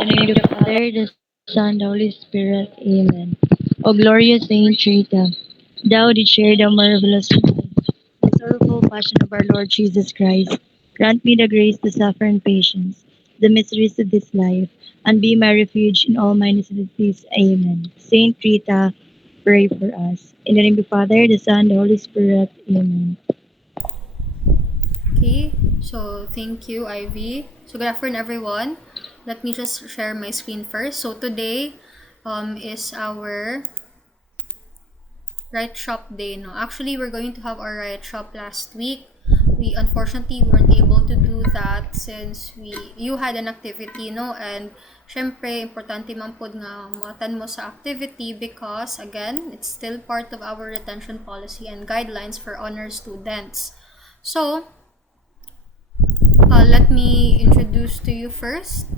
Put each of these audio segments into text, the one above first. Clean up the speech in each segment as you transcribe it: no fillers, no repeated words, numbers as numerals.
In the name of the Father, the Son, the Holy Spirit. Amen. O glorious Saint Rita, thou didst share the marvelous joy, the sorrowful passion of our Lord Jesus Christ. Grant me the grace to suffer in patience the miseries of this life, and be my refuge in all my necessities. Amen. Saint Rita, pray for us. In the name of the Father, the Son, the Holy Spirit. Amen. Okay, so thank you, Ivy. So good afternoon, everyone. Let me just share my screen first. So today is our Right Shop Day. No, actually, we're going to have our Right Shop last week. We unfortunately weren't able to do that since you had an activity, no, and syempre importante man pod nga mo-attend mo sa activity because again, it's still part of our retention policy and guidelines for honor students. So, let me introduce to you first.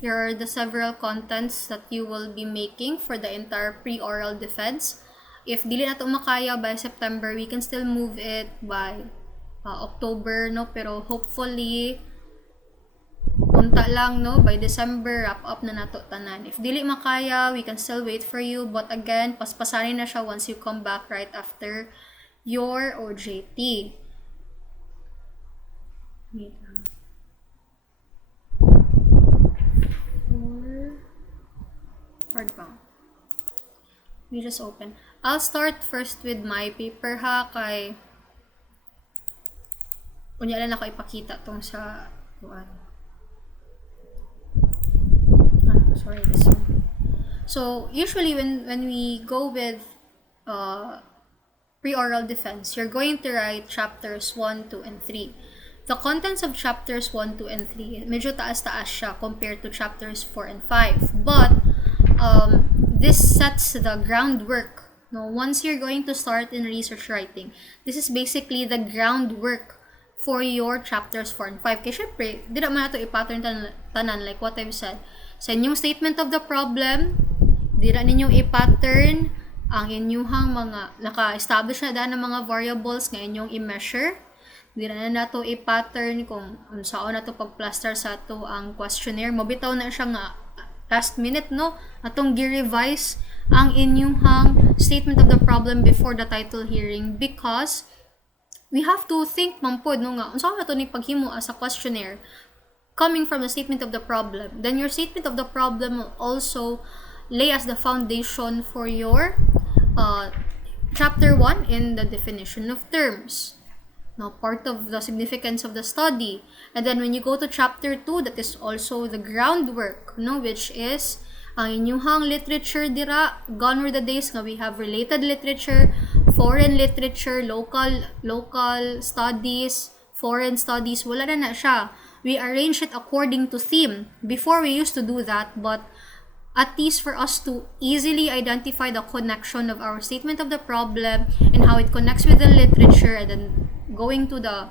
Here are the several contents that you will be making for the entire pre-oral defense. If dili nato makaya by September, we can still move it by October, no? Pero hopefully, unta lang, no? By December, wrap up na nato tanan. If dili makaya, we can still wait for you. But again, paspasanin na siya once you come back right after your OJT. Wait lang. Hardbound. We just open. I'll start first with my paper ha kay unya lang ako ipakita tong sa sorry, this one. So usually when we go with pre-oral defense, you're going to write chapters 1, 2, and 3. The contents of chapters 1, 2, and 3 medyo taas-taas siya compared to chapters 4 and 5. But this sets the groundwork. No, once you're going to start in research writing, this is basically the groundwork for your chapters 4 and 5. Kaya syempre, di naman nato i-pattern tanan like what I've said. Sa inyong statement of the problem, di na ninyong i-pattern ang inyuhang mga naka-establish na daan ng mga variables nga inyong i-measure. Di na nato i-pattern kung saan na to pag-plaster sa to ang questionnaire. Mabitaw na siya nga last minute, no? Atong gi-revise ang inyuhang statement of the problem before the title hearing because we have to think mampod no nga unsa na to ni paghimo as a questionnaire coming from the statement of the problem. Then your statement of the problem will also lay as the foundation for your chapter 1 in the definition of terms. Now, part of the significance of the study. And then when you go to chapter 2, that is also the groundwork, no, which is ang inyuhang literature dira. Gone were the days nga we have related literature, foreign literature, local studies, foreign studies. Wala na siya. We arrange it according to theme. Before we used to do that, but at least for us to easily identify the connection of our statement of the problem and how it connects with the literature, and then going to the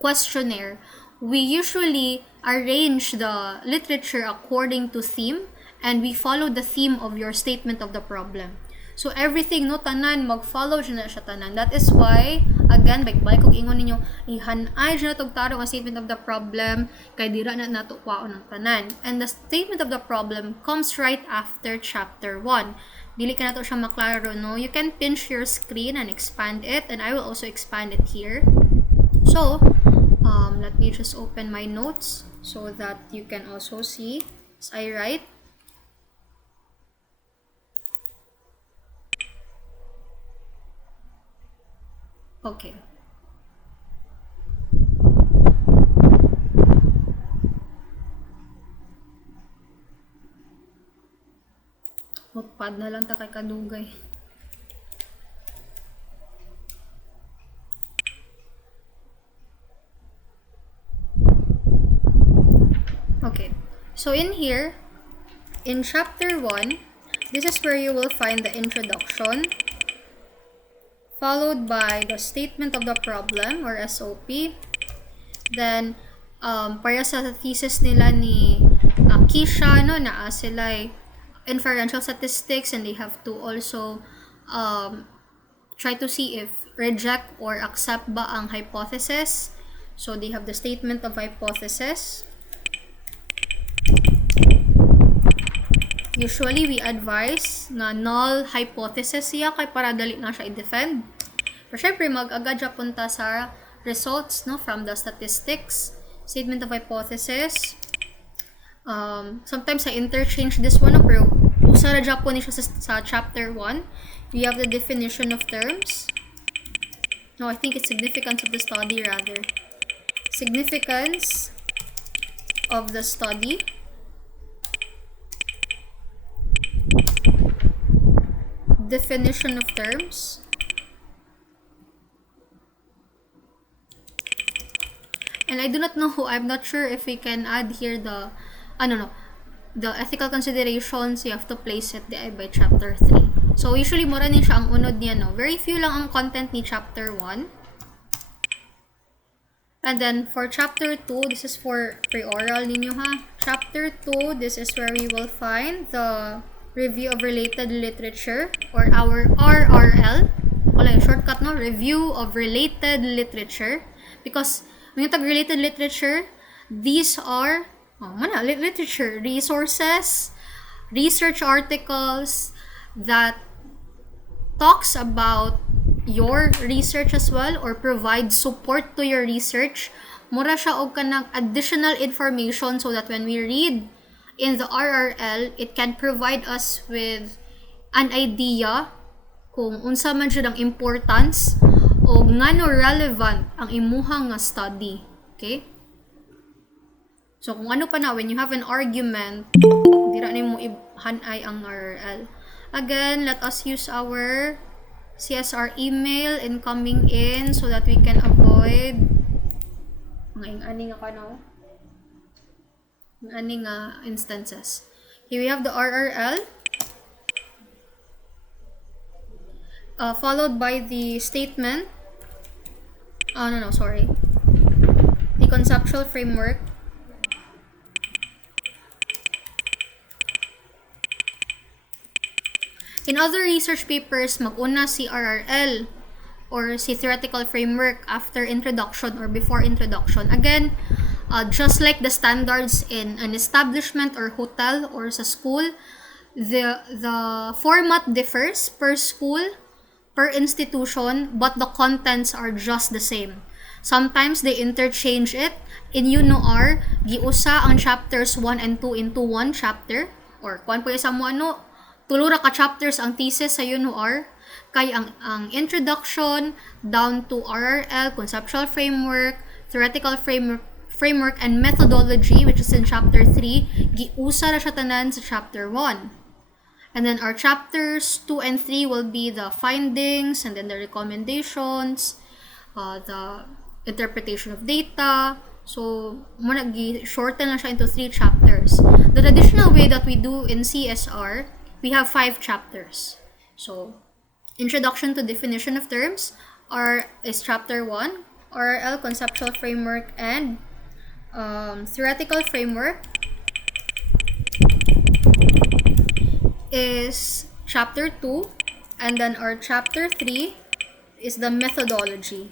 questionnaire, we usually arrange the literature according to theme and we follow the theme of your statement of the problem. So everything, no, tanan, mag-follow siya na siya tanan. That is why, again, balik kung ingon ninyo, ihanay siya na tugtaro ang statement of the problem, kay dira na nato kwaon ng tanan. And the statement of the problem comes right after chapter 1. Dili ka na to siya maklaro, no? You can pinch your screen and expand it, and I will also expand it here. So, let me just open my notes so that you can also see as I write. Okay. Notepad na lang ta kay kadugay. Okay. So in here, in chapter 1, this is where you will find the introduction, followed by the statement of the problem or SOP. Then, para sa thesis nila ni Kisha, no, na sila inferential statistics and they have to also try to see if reject or accept ba ang hypothesis. So, they have the statement of hypothesis. Usually, we advise nga null hypothesis siya kay para dali na siya i-defend. Pero syempre, mag-agad siya punta sa results no, from the statistics, statement of hypothesis. Sometimes I interchange this one, pero usa ra dyan po ni siya sa chapter 1. We have the definition of terms. No, I think it's significance of the study rather. Significance of the study. Definition of terms. And I do not know, I'm not sure if we can add here the, the ethical considerations. You have to place it by chapter 3. So, usually, mura din siya ang unod niya, no? Very few lang ang content ni chapter 1. And then, for chapter 2, this is for pre-oral ninyo, ha? Chapter 2, this is where we will find the review of related literature, or our RRL. Wala yung shortcut, no? Review of related literature. Because, when you tag related literature, these are, literature, resources, research articles that talks about your research as well or provide support to your research. Mura siya og kanang additional information so that when we read in the RRL, it can provide us with an idea kung unsa man jud ang importance o ngano relevant ang imuhang nga study. Okay? So, kung ano pa na, when you have an argument, dira nimo hanay ang RRL. Again, let us use our CSR email incoming in so that we can avoid mga ing-ani nga kanaw. Ing-ani nga instances. Here we have the RRL. Followed by the statement. The conceptual framework. In other research papers, mag-una si RRL or si theoretical framework after introduction or before introduction. Again, just like the standards in an establishment or hotel or sa school, the format differs per school, per institution, but the contents are just the same. Sometimes they interchange it. In UNOR, giusa ang chapters 1 and 2 into one chapter, or kung po isa mo tulo ra ka chapters ang thesis sa UNOR, kay ang introduction down to RRL, conceptual framework, theoretical framework and methodology, which is in chapter 3, giusa ra siya tanan sa chapter 1. And then our chapters 2 and 3 will be the findings and then the recommendations, the interpretation of data. So, shorten lang siya into 3 chapters. The traditional way that we do in CSR, we have 5 chapters. So, introduction to definition of terms is chapter 1, RRL, conceptual framework, and theoretical framework is chapter 2, and then our chapter 3 is the methodology.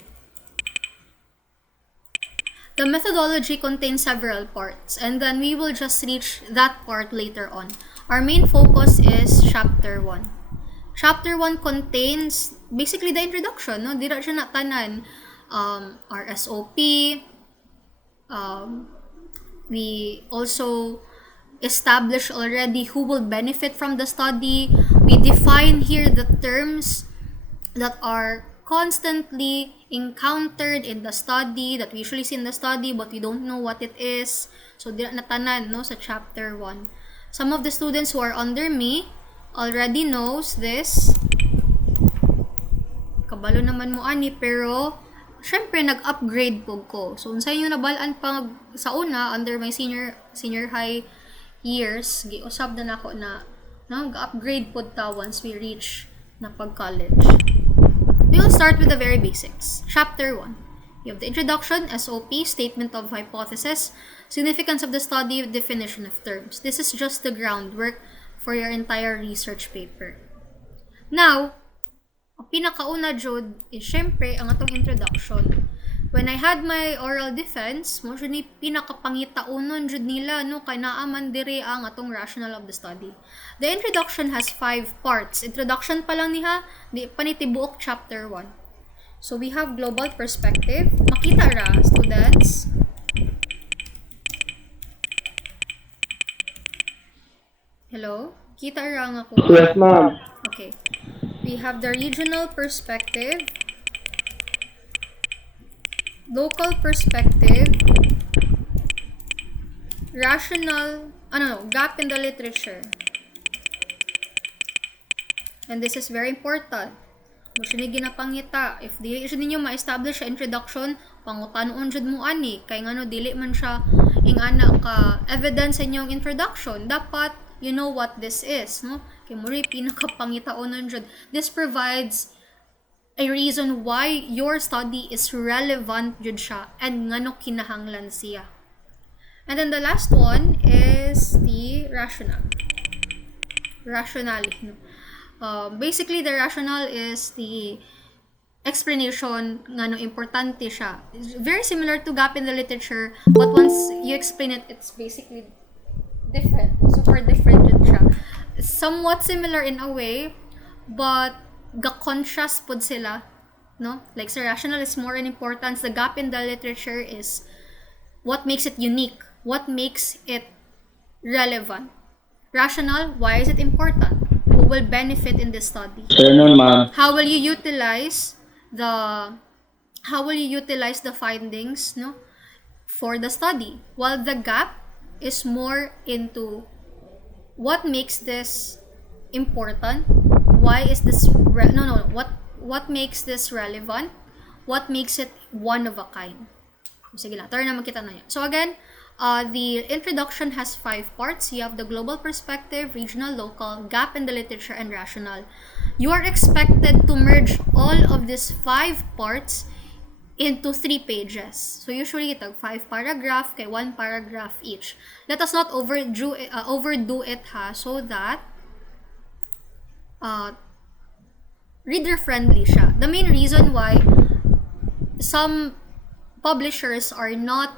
The methodology contains several parts, and then we will just reach that part later on. Our main focus is chapter 1. Chapter 1 contains basically the introduction, no? Dira siya natanan. Our SOP. We also establish already who will benefit from the study. We define here the terms that are constantly encountered in the study, that we usually see in the study, but we don't know what it is. So, dira natanan, no, sa chapter 1. Some of the students who are under me already knows this. Kabalo naman mo ani, pero syempre nag-upgrade po ko. So unsay inyo nabalaan pa sa una under my senior high years, giusab na nako na nag-upgrade po ta once we reach na pag-college. We will start with the very basics. Chapter 1. You have the introduction, SOP, statement of hypothesis, significance of the study, definition of terms. This is just the groundwork for your entire research paper. Now, ang pinakauna jud is syempre ang atong introduction. when I had my oral defense, mo ni pinakapangitaunon jud nila no kay naa man diri ang atong rationale of the study. The introduction has 5 parts. Introduction pa lang niha, di pa ni tibuok chapter 1. So we have global perspective. Makita ra students. Hello? Kita ra nga ko. Yes, ma'am. Okay. We have the regional perspective, local perspective, rational, gap in the literature. And this is very important. Mo siya ni ginapangita. If dili siya ninyo ma-establish sa introduction, pangutanon jud mo ani. Kay ngano dili man siya ingana ka evidence sa inyong introduction. Dapat you know what this is, no? Kay mo rin pinakapangitaonon jud. This provides a reason why your study is relevant jud siya and ngano kinahanglan siya. And then the last one is the rationale. Rationale. Basically, the rationale is the explanation ngano importante siya. It's very similar to gap in the literature, but once you explain it, it's basically different. Super different jud siya. Somewhat similar in a way, but ga-contrast pod sila, no? Like sa rational is more in importance. The gap in the literature is what makes it unique, what makes it relevant. Rational, why is it important? Who will benefit in this study? Afternoon, ma'am. How will you utilize the findings, no, for the study? While the gap is more into what makes this important, why is this what makes this relevant, what makes it one of a kind. Sige lang, turn na makita na yan. So again, the introduction has 5 parts. You have the global perspective, regional, local, gap in the literature, and rationale. You are expected to merge all of these 5 parts into 3 pages. So usually itag 5 paragraph kay 1 paragraph each. Let us not overdo it ha, so that reader friendly siya. The main reason why some publishers are not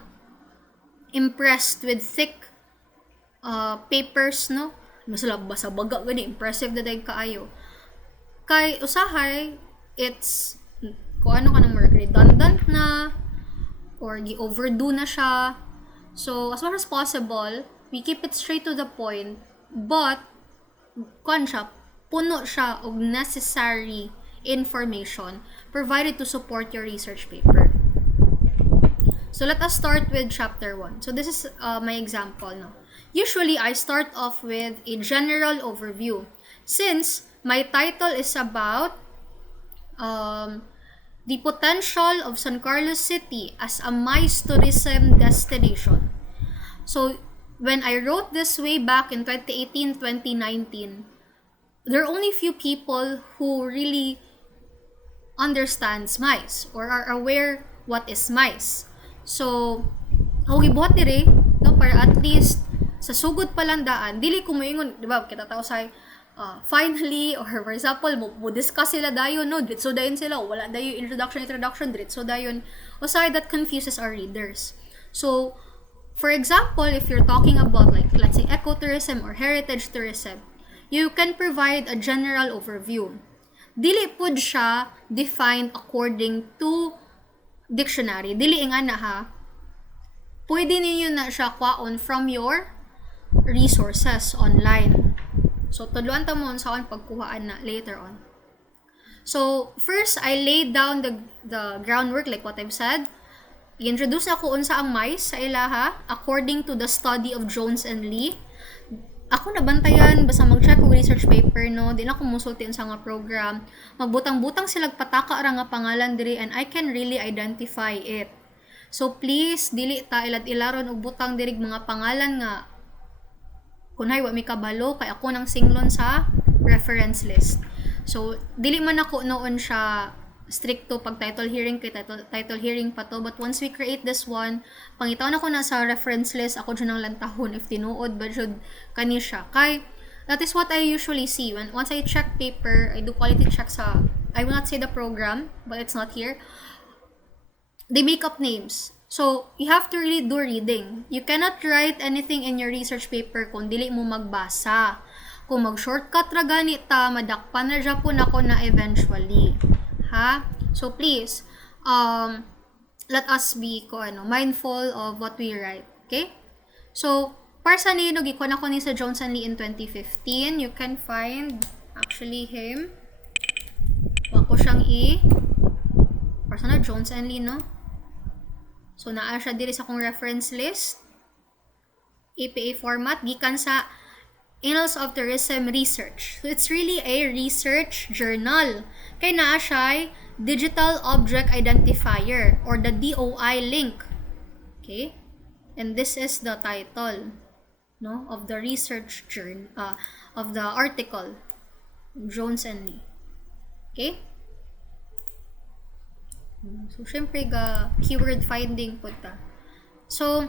impressed with thick papers, no? Masala basa baga gani, impressive na dahil kaayo. Kay usahay, it's kung ano ka na more redundant na or gi-overdo na siya. So, as much as possible, we keep it straight to the point, but kuan siya, puno siya og necessary information provided to support your research paper. So let us start with chapter 1. So this is my example. No? Usually, I start off with a general overview. Since my title is about the potential of San Carlos City as a MICE tourism destination. So when I wrote this way back in 2018-2019, there are only few people who really understands MICE or are aware what is MICE. So, ako gibuhat dire, no, para at least sa sugod pa lang daan, dili ko moingon, di ba, kita tao say, finally, or for example, mo discuss sila dayon, no, diretso dayon sila, wala dayon introduction, diretso dayon, o say that confuses our readers. So, for example, if you're talking about like, let's say, ecotourism or heritage tourism, you can provide a general overview. Dili pud siya defined according to dictionary. Dili nga na ha. Pwede ninyo na siya kwaon from your resources online. So, tudluan ta mo sa akong pagkuhaan na later on. So, first, I laid down the groundwork like what I've said. I-introduce ako unsa ang MICE sa ilaha according to the study of Jones and Lee. Ako nabantayan, basta mag-check og research paper, no, di na ko musulti sa nga program. Magbutang-butang sila pataka ra nga pangalan diri and I can really identify it. So please, dili ta ilad-ilaron og butang diri mga pangalan nga kunay wa mi kabalo kay ako nang singlon sa reference list. So dili man ako noon siya stricto pag title hearing kay title hearing pa to, but once we create this one, pangitaw na ko na sa reference list, ako dyan ang lantahon if tinuod ba dyan kani siya. Kay that is what I usually see when once I check paper, I do quality check sa, I will not say the program but it's not here. they make up names. So, you have to really do reading. You cannot write anything in your research paper kung dili mo magbasa. Kung mag-shortcut ra ganita, madakpan na Japon ako na eventually. Ha? So, please, let us be mindful of what we write. Okay? So, para sa nino, gikon ako ni sa Johnson Lee in 2015. You can find, actually, him. Wako siyang para sa na, Johnson Lee, no? So, naa siya diri sa akong reference list. APA format, gikan sa Annals of Tourism Research. So, it's really a research journal. Kay naa siya Digital Object Identifier or the DOI link. Okay? And this is the title, no, of the research journal, of the article, Jones and Lee. Okay? So, syempre, keyword finding po ta. So,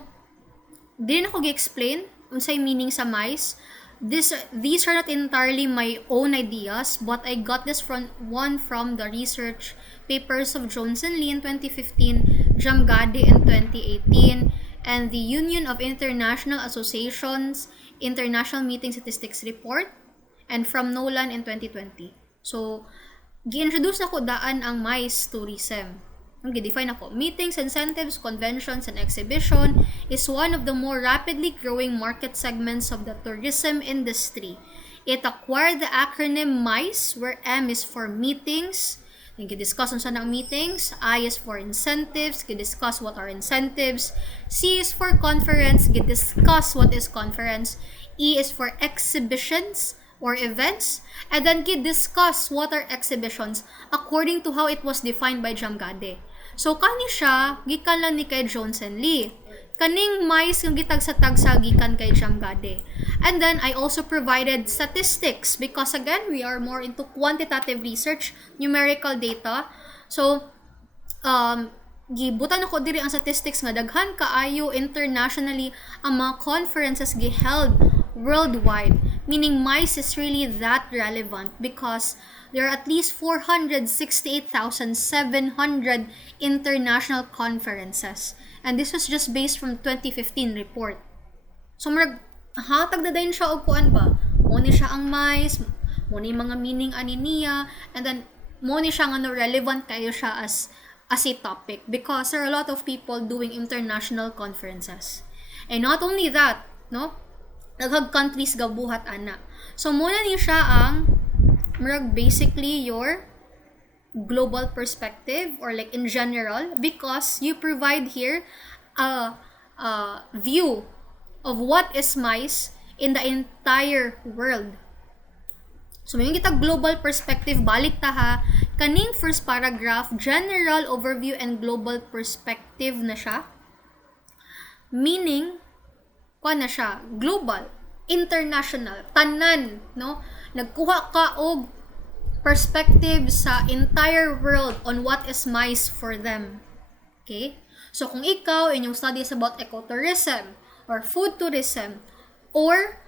di na ako gi-explain unsay meaning sa mice. These are not entirely my own ideas, but I got this from the research papers of Johnson Lee in 2015, Jamgade in 2018, and the Union of International Associations International Meeting Statistics Report, and from Nolan in 2020. So, gi-introduce na ko daan ang MICE tourism. Gi-define ako. Meetings, incentives, conventions, and exhibition is one of the more rapidly growing market segments of the tourism industry. It acquired the acronym MICE, where M is for meetings. Then gi-discuss on saan ang meetings. I is for incentives. Gi-discuss what are incentives. C is for conference. Gi-discuss what is conference. E is for exhibitions or events, and then discuss what are exhibitions according to how it was defined by Jamgade. So, kani siya, gikan lang ni kay Johnson Lee. Kaning mais yung gitag sa tagsa gikan kay Jamgade. And then, I also provided statistics because again, we are more into quantitative research, numerical data. So, gibutan ako diri ang statistics nga daghan kaayo internationally ang mga conferences giheld worldwide, meaning MICE is really that relevant because there are at least 468,700 international conferences. And this was just based from 2015 report. So, hatag na din siya og kuan ba? Mo ni siya ang MICE, mo ni mga meaning ani niya, and then mo ni siya nga relevant kayo siya as a topic because there are a lot of people doing international conferences. And not only that, no? Daghang countries gabuhat ana. So muna ni siya ang basically your global perspective or like in general because you provide here a view of what is MICE in the entire world. So may kita global perspective balik ta ha. Kaning first paragraph, general overview and global perspective na siya. Meaning na siya, global, international, tanan, no? Nagkuha ka og perspective sa entire world on what is MICE for them. Okay? So, kung ikaw, inyong studies about ecotourism, or food tourism, or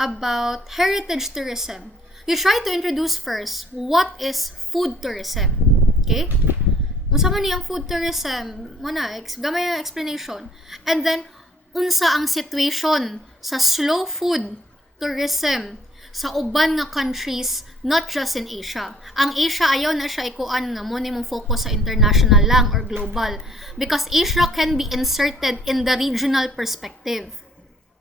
about heritage tourism, you try to introduce first, what is food tourism? Okay? Unsa man niyang food tourism? Muna, gamay ang explanation. And then, unsa ang situation sa slow food tourism sa uban nga countries, not just in Asia. Ang Asia ayaw na siya ikuan nga mo ni mong focus sa international lang or global because Asia can be inserted in the regional perspective.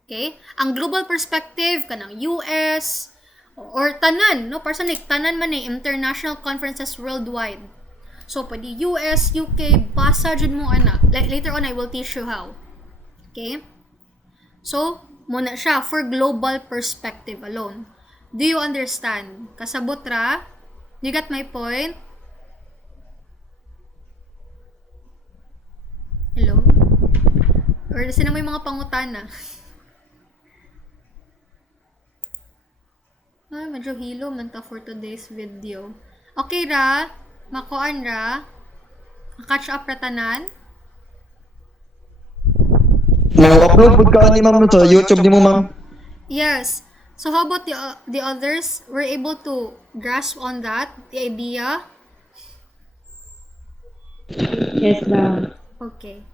Okay? Ang global perspective kanang US or tanan, no? Personally, tanan man international conferences worldwide. So, pwede US, UK, basa jud mo ana. Later on, I will teach you how. Okay? So, muna siya for global perspective alone. Do you understand? Kasabot ra? You got my point? Hello? Or sino may mga pangutana? Medyo hilo man ta for today's video. Okay ra? Makuan ra? Catch up ratanan? Nag-upload po ka ni ma'am sa YouTube ni mo ma'am. Yes. So how about the others? Were able to grasp on that, the idea? Yes, ma'am. Okay.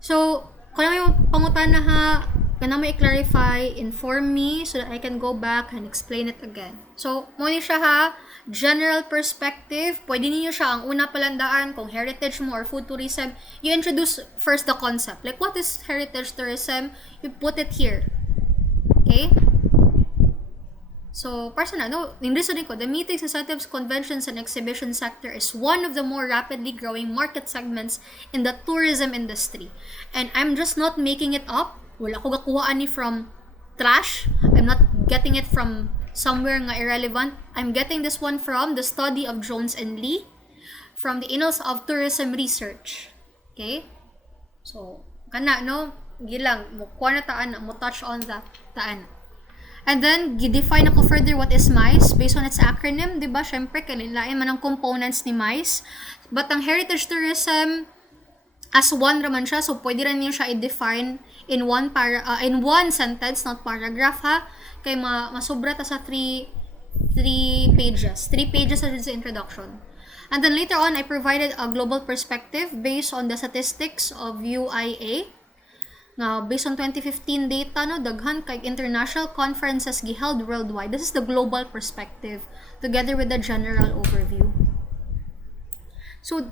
So, kung may pangutana ha, kana mo i-clarify, inform me so that I can go back and explain it again. So, muna siya ha, general perspective, pwede ninyo siya ang una palandaan kung heritage mo or food tourism, you introduce first the concept. Like, what is heritage tourism? You put it here. Okay? So, personal, no, in reasoning ko, the meetings, incentives, conventions, and exhibition sector is one of the more rapidly growing market segments in the tourism industry. And I'm just not making it up. Wala ko gakuha ani from trash. I'm not getting it from somewhere nga irrelevant. I'm getting this one from the study of Jones and Lee from the Annals of Tourism Research. Okay? So, kana, no? Gilang, mo kuha na taan, mo touch on the taan. And then, define ako further what is MICE based on its acronym, di ba? Siyempre, kailangan man ang components ni MICE. But ang heritage tourism, as one raman siya, so pwede rin niyo siya i-define in one sentence, not paragraph ha. Kay masobra ta sa 3 pages. 3 pages sa introduction. And then later on, I provided a global perspective based on the statistics of UIA. Now, based on 2015 data, no, daghan kay international conferences giheld worldwide. This is the global perspective together with the general overview. So,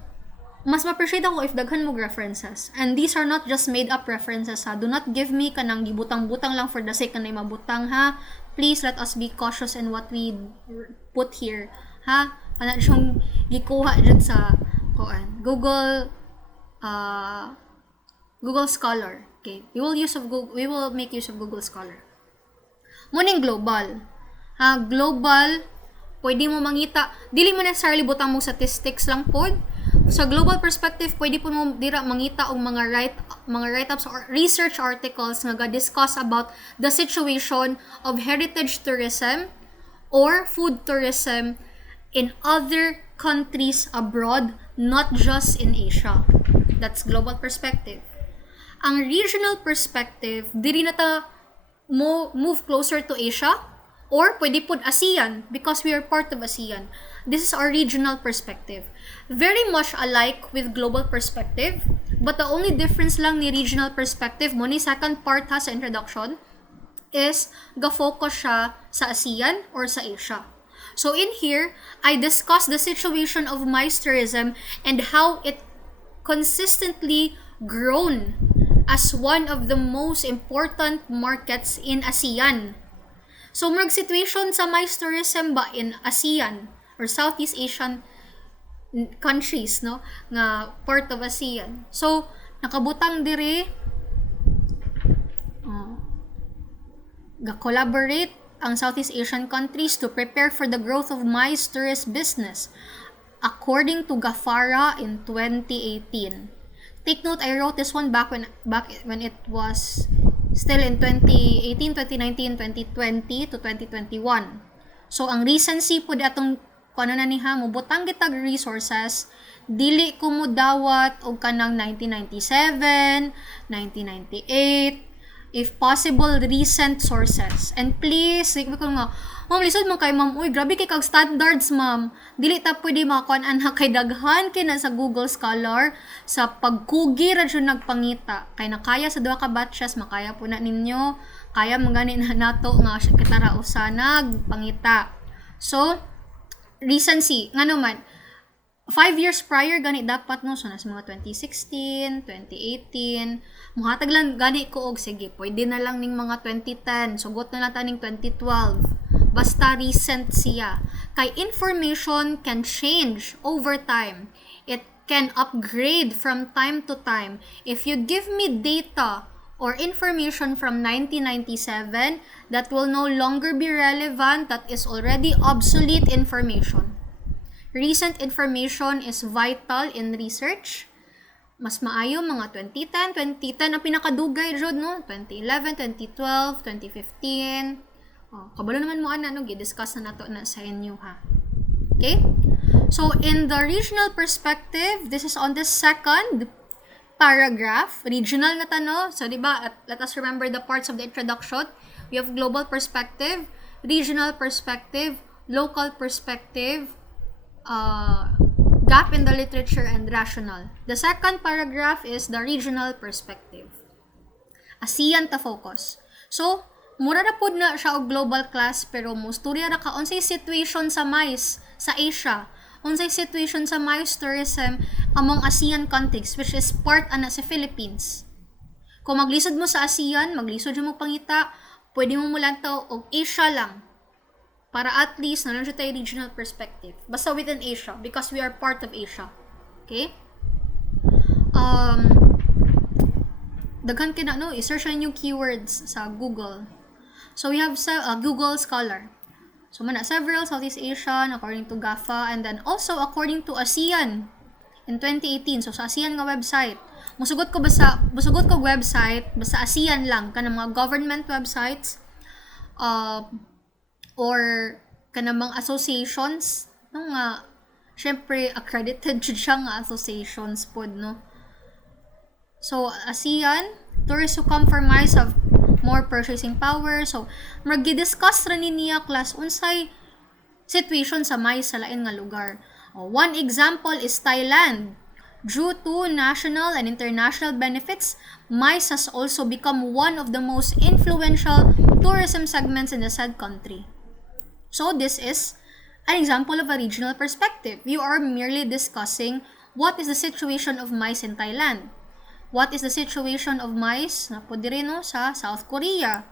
mas ma-appreciate ako if daghan mo references. And these are not just made-up references, ha. Do not give me kanang gibutang-butang lang for the sake na mabutang, ha. Please let us be cautious in what we put here, ha. Kana siyang gikuha dyan sa Google Scholar. Okay, we will make use of Google Scholar. Muning global. Ha, global, pwede mo mangita, dili mo necessarily butang mo statistics lang pod. Sa global perspective, pwede po mo dira mangita og mga write-ups or research articles nga ga-discuss about the situation of heritage tourism or food tourism in other countries abroad, not just in Asia. That's global perspective. Ang regional perspective, diri na ta move closer to Asia or pwede pod ASEAN because we are part of ASEAN. This is our regional perspective. Very much alike with global perspective, but the only difference lang ni regional perspective mo ni second part ha sa introduction is ga-focus siya sa ASEAN or sa Asia. So in here, I discuss the situation of MICE tourism and how it consistently grown as one of the most important markets in ASEAN. So, murag situation sa MICE tourism ba in ASEAN or Southeast Asian countries, no? Nga part of ASEAN. So, nakabutang diri ga-collaborate ang Southeast Asian countries to prepare for the growth of MICE tourist business according to GAFARA in 2018. Take note, I wrote this one back when it was still in 2018, 2019, 2020 to 2021. So, ang recency po datong kung ano na niha mo, butang gitag resources, dili ko mo dawat o kanang 1997, 1998, if possible, recent sources. And please, like ko nga, ma'am, lisod mo kay ma'am, uy, grabe kay kag standards, ma'am. Dili ta pwede makakuan na kay daghan kay na sa Google Scholar sa pagkugi ra jud nagpangita. Kay nakaya sa duha ka batches, makaya po na ninyo. Kaya magani na nato nga kitara usa nagpangita. So, recency, nga naman, 5 years prior gani dapat no, so nasa mga 2016, 2018, muhatag lang gani ko og sige, pwede na lang ning mga 2010, sugot na lang ta ning 2012. Basta recent siya. Kay information can change over time. It can upgrade from time to time. If you give me data or information from 1997 that will no longer be relevant, that is already obsolete information. Recent information is vital in research. Mas maayo mga 2010 ang pinakadugay jud no, 2011, 2012, 2015. Kabalo naman mo ana no, gi-discuss na nato na sa inyo ha. Okay? So in the regional perspective, this is on the second paragraph, regional na tano. So di ba, let us remember the parts of the introduction. We have global perspective, regional perspective, local perspective, gap in the literature and rationale. The second paragraph is the regional perspective. ASEAN ta focus. So, mura na pud na siya og global class pero musturya ra ka unsay situation sa MICE sa Asia. Unsay situation sa MICE tourism among ASEAN countries which is part ana sa Philippines. Kung maglisod mo sa ASEAN, maglisod mo pangita, pwede mo mulantaw og Asia lang. Para at least nalang siya tayo regional perspective. Basta within Asia because we are part of Asia. Okay? Daghan kina no, i-search lang yung keywords sa Google. So we have Google Scholar. So man several Southeast Asian according to GAFA and then also according to ASEAN in 2018. So sa ASEAN nga website. Musugot ko website basta ASEAN lang kanang mga government websites or kanang mga associations no nga syempre accredited jud siya nga associations pod no. So ASEAN tourists who come from MICE have more purchasing power. So magi-discuss ra ni niya class unsay situation sa MICE sa lain nga lugar. One example is Thailand. Due to national and international benefits, MICE has also become one of the most influential tourism segments in the said country. So this is an example of a regional perspective. You are merely discussing what is the situation of MICE in Thailand. What is the situation of MICE na po dire no sa South Korea.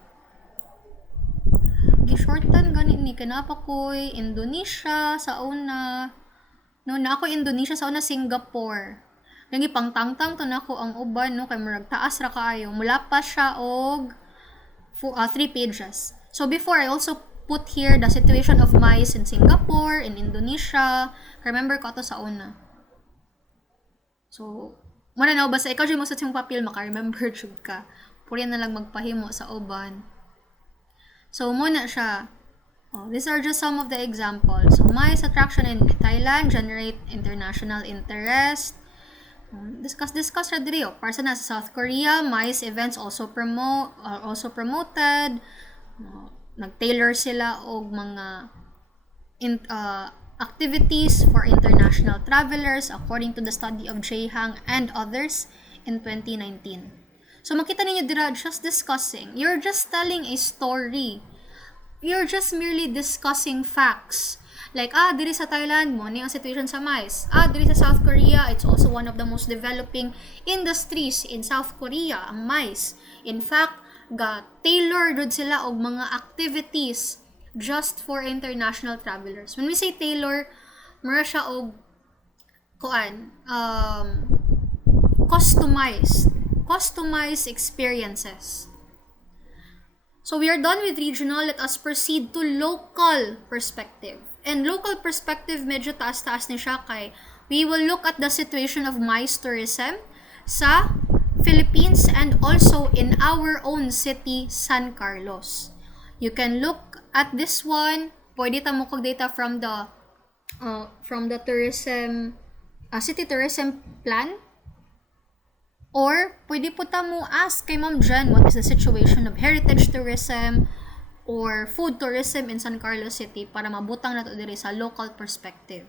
Gishortan gani ni kanapa koy Indonesia sa una. No na ako Indonesia sa una Singapore. Nang ipangtangtang to nako ang uban no kay murag taas ra kaayo. Mula pa siya og 3 pages. So before I also put here the situation of MICE in Singapore, in Indonesia. Remember ko to sa una. So muna na basta ikaw dyan mo sa tiyong papel maka-remember jud ka. Puri na lang magpahimo sa uban. So muna siya. These are just some of the examples. So MICE attraction in Thailand generate international interest. Discuss ra diri para sa South Korea, MICE events also promoted. Nag-tailor sila og mga activities for international travelers according to the study of Jae-hang and others in 2019. So makita ninyo dira just discussing. You're just telling a story. You're just merely discussing facts. Like, diri sa Thailand mo, ang situation sa MICE. Diri sa South Korea, it's also one of the most developing industries in South Korea, ang MICE. In fact, tailored sila og mga activities just for international travelers. When we say tailor, mura siya og customized experiences. So we are done with regional. Let us proceed to local perspective. And local perspective, medyo taas-taas ni siya kay we will look at the situation of MICE tourism sa Philippines and also in our own city, San Carlos. You can look at this one. Pwede ta mo kog data from the tourism city tourism plan. Or pwede po ta mo ask kay Ma'am Jen what is the situation of heritage tourism or food tourism in San Carlos City para mabutang nato diri sa local perspective.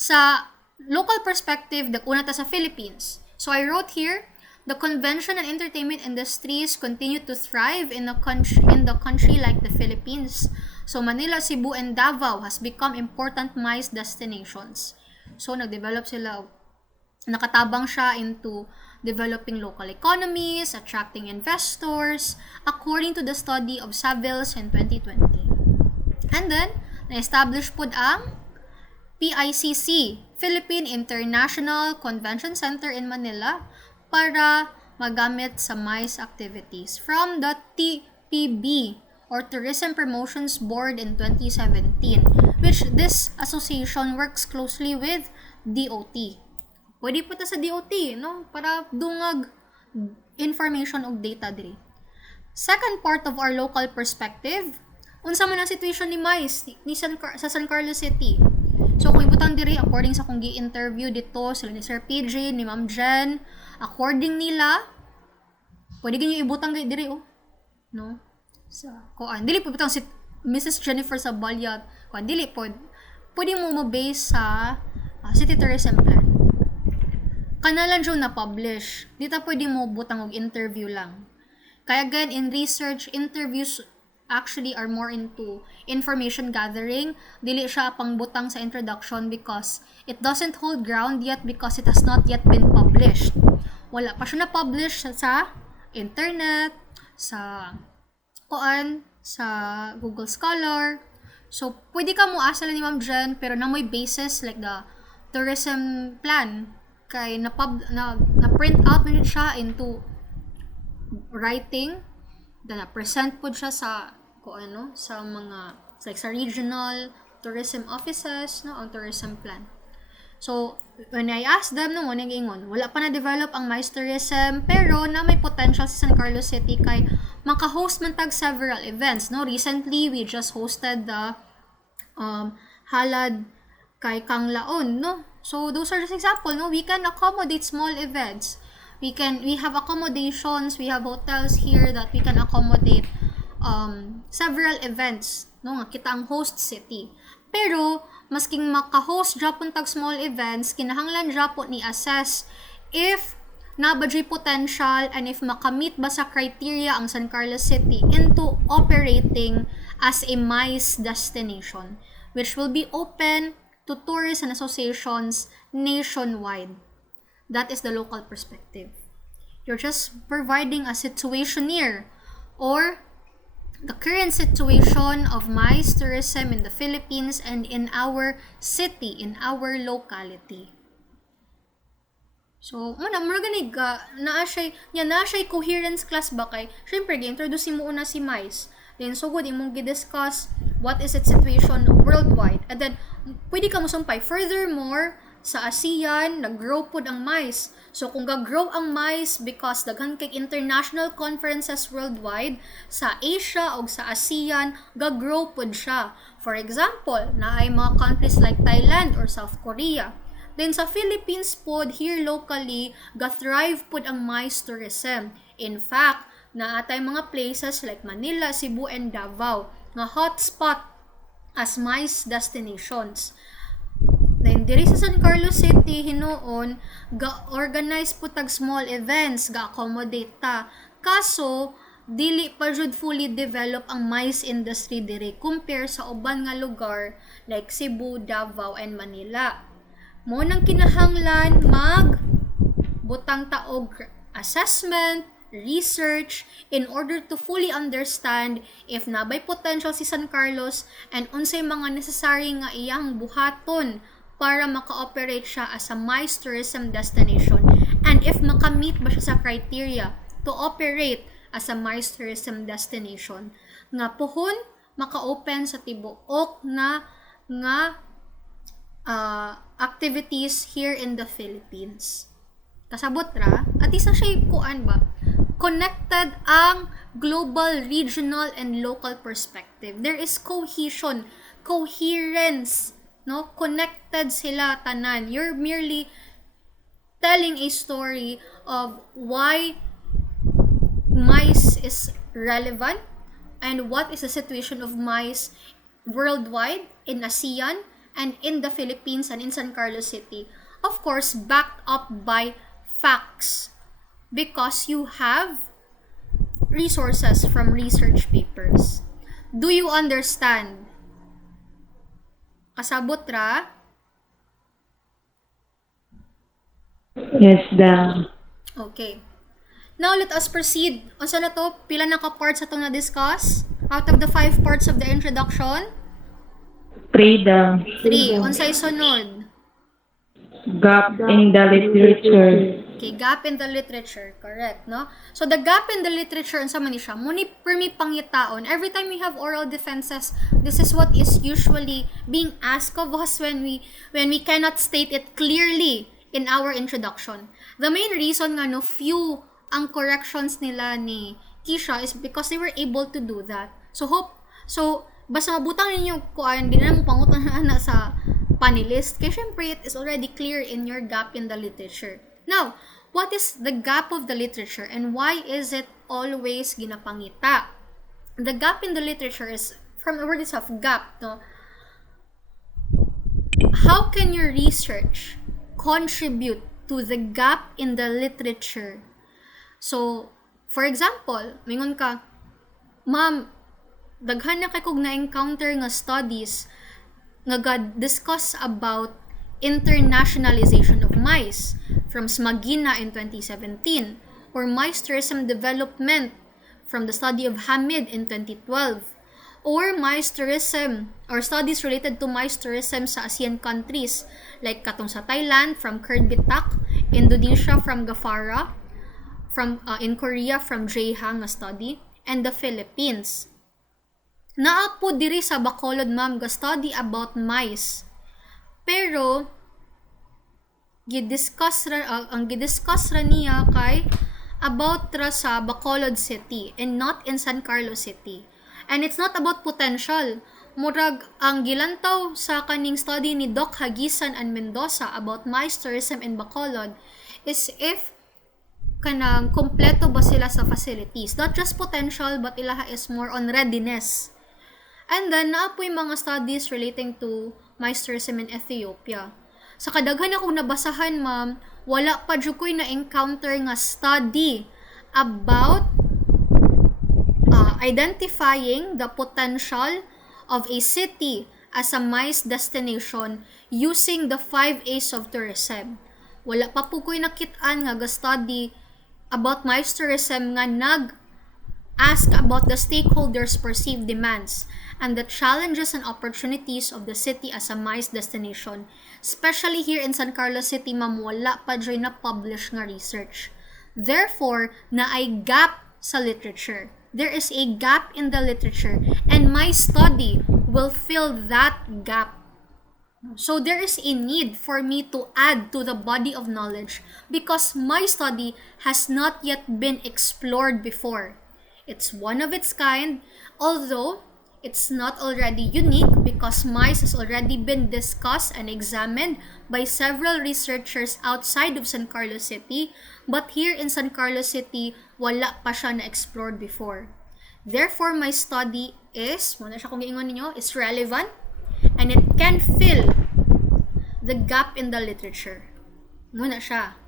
Sa local perspective, una ta sa Philippines. So I wrote here, the convention and entertainment industries continue to thrive in the country like the Philippines. So Manila, Cebu, and Davao has become important MICE destinations. So nagdevelop sila, nakatabang siya into developing local economies, attracting investors, according to the study of Savills in 2020. And then, na-establish po ang PICC, Philippine International Convention Center in Manila, para magamit sa MICE activities from the TPB or Tourism Promotions Board in 2017, which this association works closely with DOT. Pwede po ta sa DOT, no? Para dungag information og data diri. Second part of our local perspective, unsa man ang situation ni MICE sa San Carlos City. So kung ibutang diri according sa kung gi-interview dito sila ni Sir PJ, ni Ma'am Jen, according nila, pwede ganyo ibutang diri no? Sa kuan dili po butang si Mrs. Jennifer Sabalyat, kuan dili po. Pwede mo mo-base sa city tourism plan. Kanalan dyan na-publish. Di ta pwede mo butang og interview lang. Kaya again, in research, interviews actually are more into information gathering. Dili siya pang butang sa introduction because it doesn't hold ground yet because it has not yet been published. Wala pa siya na-publish sa internet, sa sa Google Scholar. So, pwede ka mo asa ni Ma'am Jen, pero na may basis like the tourism plan kay na-print out na siya into writing, then na-present po siya sa sa mga like sa regional tourism offices, no, ang tourism plan. So, when I asked them no, ingon, wala pa na-develop ang MICE tourism, pero na may potential sa San Carlos City kay maka-host man tag several events, no. Recently, we just hosted the halad kay Kanglaon, no. So, those are just example, no. We can accommodate small events. We have accommodations, we have hotels here that we can accommodate several events, no, nga kita ang host city. Pero masking maka-host Japon tag small events, kinahanglan Japon ni assess if nabadjay potential and if makamit ba sa criteria ang San Carlos City into operating as a MICE destination, which will be open to tourists and associations nationwide. That is the local perspective. You're just providing a situationeer or the current situation of MICE tourism in the Philippines and in our city, in our locality. So, muna ganig naa siya coherence class ba kay syempre gi-introduce mo una si MICE. Then so good imong gi-discuss what is its situation worldwide. And then pwede ka mo sumpay furthermore sa ASEAN, nag-grow pod ang MICE. So, kung ga-grow ang MICE because daghan kay international conferences worldwide, sa Asia o sa ASEAN, ga-grow pod siya. For example, na ay mga countries like Thailand or South Korea. Then, sa Philippines pod, here locally, ga-thrive pod ang MICE tourism. In fact, naatay mga places like Manila, Cebu, and Davao, nga hotspot as MICE destinations. Then, diri sa San Carlos City, hinoon, ga-organize po tag small events, ga-accommodate ta. Kaso, dili pa jud fully develop ang MICE industry diri compare sa uban nga lugar like Cebu, Davao, and Manila. Mo nang kinahanglan butang taog assessment, research in order to fully understand if nabay potential si San Carlos and unsay mga necessary nga iyang buhaton para maka-operate siya as a MICE tourism destination and if makamit ba siya sa criteria to operate as a MICE tourism destination nga pohon maka-open sa tibuok na activities here in the Philippines. Kasabot ra, at isa siya kuan ba? Connected ang global, regional, and local perspective. There is cohesion, coherence, no? Connected sila tanan. You're merely telling a story of why MICE is relevant and what is the situation of MICE worldwide, in ASEAN, and in the Philippines and in San Carlos City. Of course, backed up by facts because you have resources from research papers. Do you understand? Kasabot ra? Yes, da. Okay. Now, let us proceed. Unsa na to? Pila na ka parts atong na-discuss? Out of the 5 parts of the introduction? 3 da. 3. Unsay sunod? Gap in the literature. Okay, gap in the literature. Correct, no? So, the gap in the literature, unsa man ni siya? Muni permi pangitaon. Every time we have oral defenses, this is what is usually being asked of us when we cannot state it clearly in our introduction. The main reason nga no, few ang corrections nila ni Kisha is because they were able to do that. So, basta mabutang ninyo kuan, di na mo pangutan na sa panelist. Kaya syempre, it is already clear in your gap in the literature. Now, what is the gap of the literature and why is it always ginapangita? The gap in the literature is from the word itself, gap, no? how can your research contribute to the gap in the literature? So, for example, mingon ka, ma'am, daghan na kay kog na-encounter nga studies nga discuss about internationalization of mice from Smagina in 2017 or mice tourism development from the study of Hamid in 2012 or mice tourism or studies related to mice tourism sa ASEAN countries like katong sa Thailand from Kernbitak, Indonesia from Gafara, from in Korea from Jeha nga study, and the Philippines. Naa po diri sa Bacolod, ma'am, ga study about mice. Pero ang gidiscuss ra niya kay about ra sa Bacolod City and not in San Carlos City. And it's not about potential. Murag ang gilantaw sa kaning study ni Doc Hagisan and Mendoza about mice tourism in Bacolod is if kanang kompleto ba sila sa facilities. Not just potential, but ilaha is more on readiness. And then, naapoy mga studies relating to mice tourism in Ethiopia. Sa kadaghan akong nabasahan, ma'am, wala pa dyan ko'y na-encounter nga study about identifying the potential of a city as a mice destination using the 5 A's of tourism. Wala pa po ko'y nakitaan nga ga-study about mice tourism nga ask about the stakeholders' perceived demands and the challenges and opportunities of the city as a mice destination. Especially here in San Carlos City, ma'am, wala pa dyan na-publish nga research. Therefore, na ay gap sa literature. There is a gap in the literature and my study will fill that gap. So there is a need for me to add to the body of knowledge because my study has not yet been explored before. It's one of its kind, although it's not already unique because mice has already been discussed and examined by several researchers outside of San Carlos City, but here in San Carlos City, wala pa siya na-explored before. Therefore, my study is, muna siya kung giingon ninyo, is relevant and it can fill the gap in the literature. Muna siya.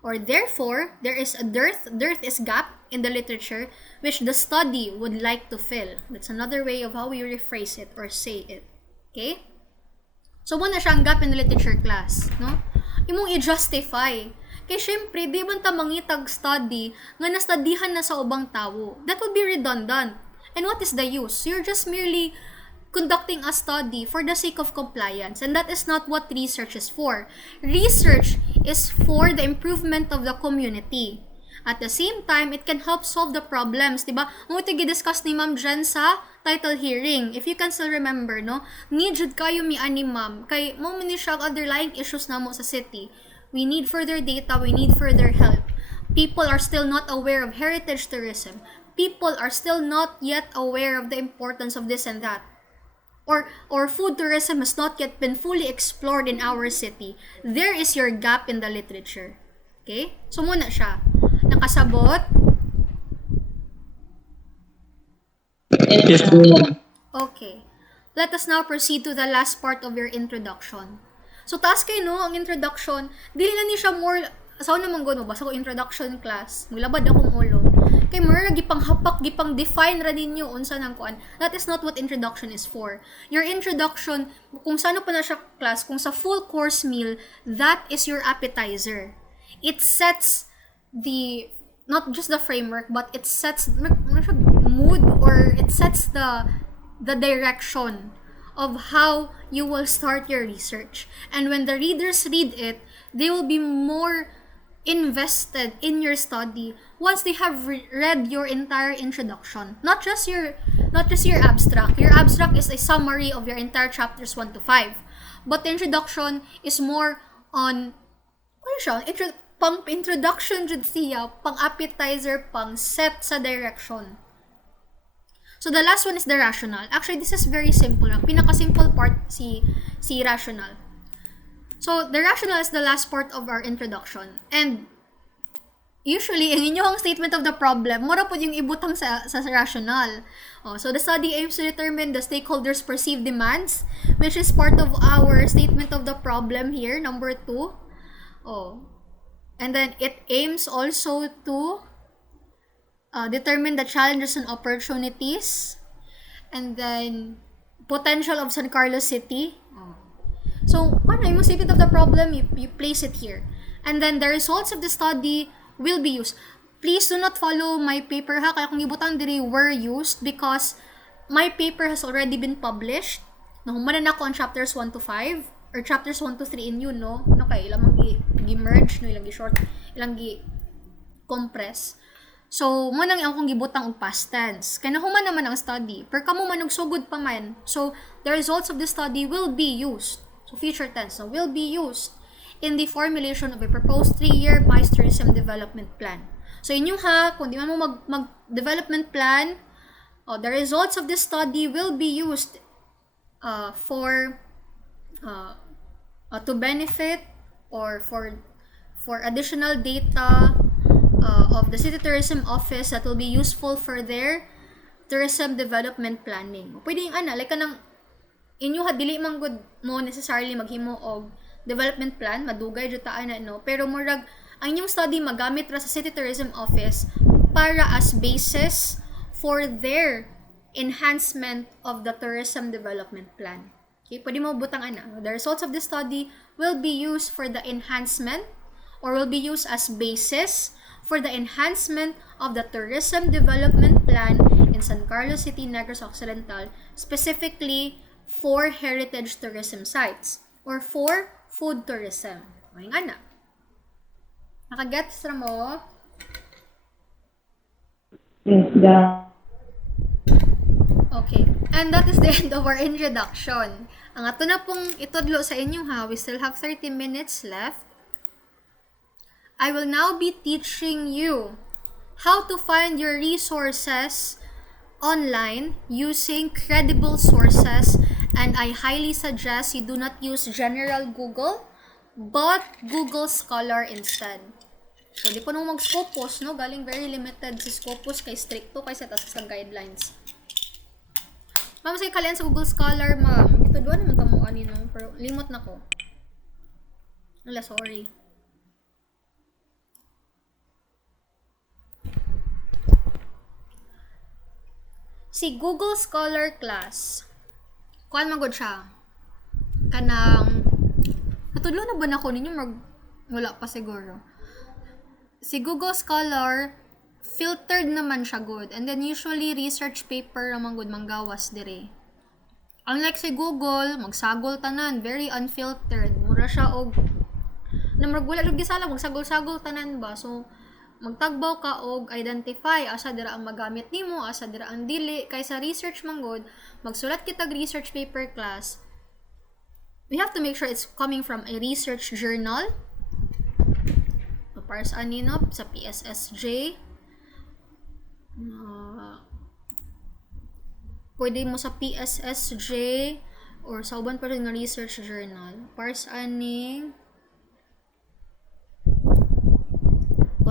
Or therefore, there is a dearth is gap in the literature which the study would like to fill. That's another way of how we rephrase it or say it. Okay? So, muna siya ang gap in the literature class. No? Imong i-justify. Kaya syempre, di man ta mangitag study nga nastudihan na sa ubang tao. That would be redundant. And what is the use? You're just merely conducting a study for the sake of compliance, and that is not what research is for. Research is for the improvement of the community. At the same time, it can help solve the problems, diba? Mo ito gi-discuss ni Ma'am Jen sa title hearing. If you can still remember, no? Need jud kayo mi ani ma'am kay mo man ni siya underlying issues namo sa city. We need further data, we need further help. People are still not aware of heritage tourism. People are still not yet aware of the importance of this and that. Or food tourism has not yet been fully explored in our city. There is your gap in the literature. Okay? So muna siya. Nakasabot? Yes, po. Okay. Let us now proceed to the last part of your introduction. So taas kayo no, ang introduction, dili na ni siya more, sa una mong gono, basta ko introduction class, maglabad akong ulo. Kay mura gipang hapak, gipang define ra ninyo unsa nang kuan. That is not what introduction is for. Your introduction, kung sano pa na siya class, kung sa full course meal, that is your appetizer. It sets the, not just the framework, but it sets mood or it sets the direction of how you will start your research. And when the readers read it, they will be more invested in your study once they have read your entire introduction, not just your abstract. Your abstract is a summary of your entire chapters 1 to 5, but the introduction is more on ano siya, pang introduction jud siya, pang appetizer, pang set sa direction. So the last one is the rationale. Actually, this is very simple. Ang pinaka-simple part si rationale. So, the rationale is the last part of our introduction. And usually, ang inyong statement of the problem, mura po yung ibutang sa rational. Oh, so the study aims to determine the stakeholders' perceived demands, which is part of our statement of the problem here, number 2. Oh, and then it aims also to determine the challenges and opportunities, and then potential of San Carlos City. So, yung statement of the problem, you place it here. And then the results of the study will be used. Please do not follow my paper ha, kaya kung ibutang diri were used because my paper has already been published. Nahumanan ako on chapters 1 to 5 or chapters 1 to 3 in yun, no? No, kaya ilang gi-merge, no? Ilang gi-short, ilang gi-compress. So, munang akong gibutang og past tense. Kaya nahuman naman ang study. Per kamo man og sugod pa man. So, the results of the study will be used. So, future tense, so will be used in the formulation of a proposed 3-year Vice Tourism Development Plan. So, inyo ha, kung di man mo mag-development plan, the results of this study will be used to benefit or for additional data of the City Tourism Office that will be useful for their tourism development planning. Pwede yung like kanang inyo ha, dili man good mo necessarily maghimo og development plan, madugay jud taan na no, pero murag ang inyong study magamit ra sa City Tourism Office para as basis for their enhancement of the tourism development plan. Okay, pwede mo butang ana. The results of this study will be used for the enhancement or will be used as basis for the enhancement of the tourism development plan in San Carlos City, Negros Occidental, specifically for heritage tourism sites or for food tourism. Ay nga na. Nakagets na mo? Yes, the Okay. And that is the end of our introduction. Ang ato na pong itudlo sa inyo ha. We still have 30 minutes left. I will now be teaching you how to find your resources online using credible sources, and I highly suggest you do not use general Google but Google Scholar instead. So, di po nung mag-Scopus, no? Galing very limited si Scopus kay stricto kay sa taas ng guidelines. Ma'am, say kalian sa Google Scholar, ma'am. Ito doon naman tamo ani no, pero limot na ko. Wala, sorry. Si Google Scholar class, kuan magod siya. Kanang natudlo na ba nako ninyo wala pa siguro. Si Google Scholar filtered naman siya good, and then usually research paper naman good manggawas dire. Unlike si Google, magsagol tanan, very unfiltered. Mura siya og namragwala jud gisala magsagol-sagol tanan ba. So magtagbaw ka og identify asa dira ang magamit nimo, asa dira ang dili. Kaysa research manggod, magsulat kitag research paper class. We have to make sure it's coming from a research journal. Para sa anino sa PSSJ. Pwede mo sa PSSJ or sa uban pa rin nga research journal. Para sa aning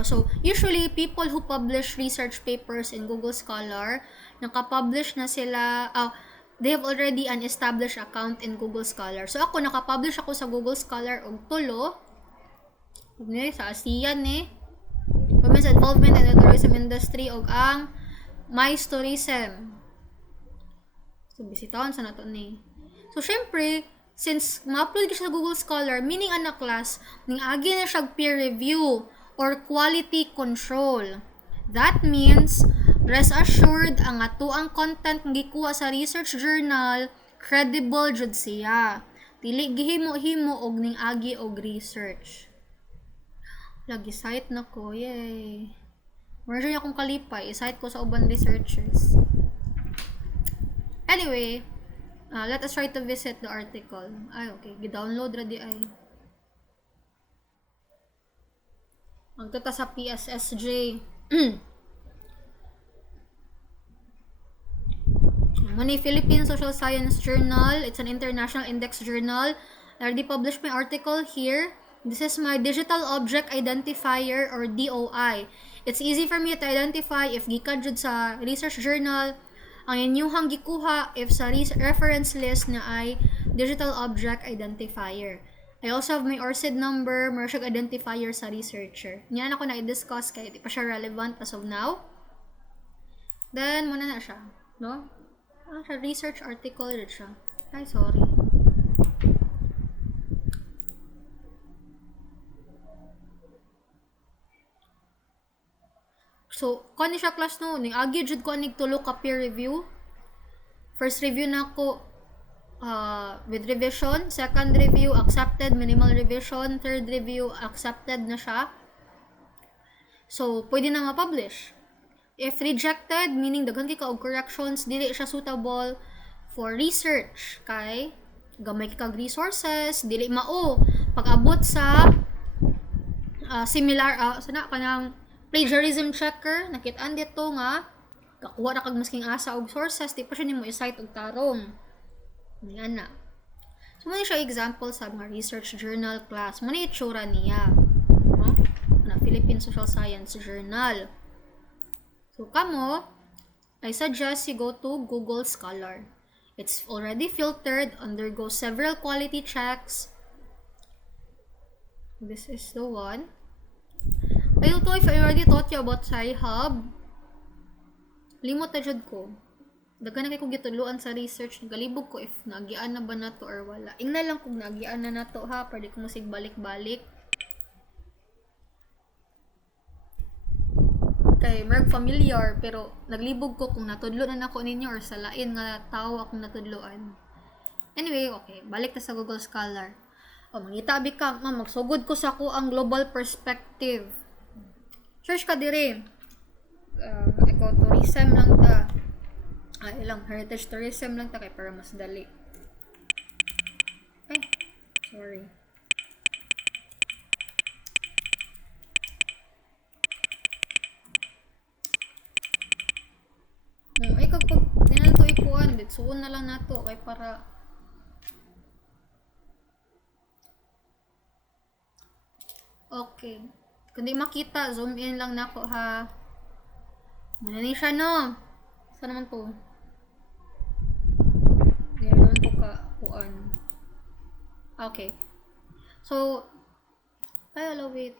so, usually, people who publish research papers in Google Scholar, nakapublish na sila, they have already an established account in Google Scholar. So, ako, nakapublish ako sa Google Scholar og tulo, sa ASEAN Women's Involvement in the Tourism Industry og ang My Tourism. So, bisitahon sa nato ni. So, syempre, since ma-upload ka siya sa Google Scholar, meaning ang class, ning agi na siya peer review or quality control. That means, rest assured, ang ato ang content nga gikuha sa research journal, credible jud siya. Dili gihimo-himo og ning agi og research. Lagi site na ko, yay. Meron akong kalipay, isite ko sa uban researchers. Anyway, let us try to visit the article. Ay, okay. Gi-download ra di ay. Magtata sa PSSJ. Mani Philippine Social Science Journal. It's an international index journal. I already published my article here. This is my digital object identifier or DOI. It's easy for me to identify if gikan jud sa research journal ang inyuhang gikuha if sa reference list na ay digital object identifier. I also have my ORCID number, more siya identifier sa researcher. Yan ako na i-discuss kaya di pa siya relevant as of now. Then, muna na siya. No? Siya research article rin siya. Ay, sorry. So, kani siya class no, ning agi jud ko anig tulo ka peer review. First review na ko with revision, second review accepted, minimal revision, third review accepted na siya. So, pwede na ma-publish. If rejected, meaning daghan kay ka og corrections, dili siya suitable for research kay gamay kag resources, dili mao pag-abot sa similar sana kanang plagiarism checker nakit-an dito nga kakuha ra kag masking asa og sources di pa siya nimo i-cite og tarong. Yan na. So, muna siya example sa mga research journal class. Muna itsura niya. No? Na Philippine Social Science Journal. So, kamo, I suggest you go to Google Scholar. It's already filtered, undergoes several quality checks. This is the one. I don't know if I already taught you about Sci-Hub. Limot na jud ko. Dagan na kay ko gituluan sa research, galibog ko if nagian na ba nato or wala. Ingna lang kung nagian na nato ha, pwede ko musig balik-balik. Kay merg familiar pero naglibog ko kung natudlo na nako ninyo or sa lain nga tao akong natudloan. Anyway, okay, balik ta sa Google Scholar. Mangita bi ka, magsugod ko sa ko ang global perspective. Search ka dire. Ecotourism lang ta. Ilang heritage tourism lang ta kay para mas dali. Ay, sorry. Ay kapag di na to ikuan, suon na lang nato kay para okay. Kung di makita, zoom in lang nako ha. Manani siya no. Saan naman to? Yan naman po kuan. Okay. So, ay wait.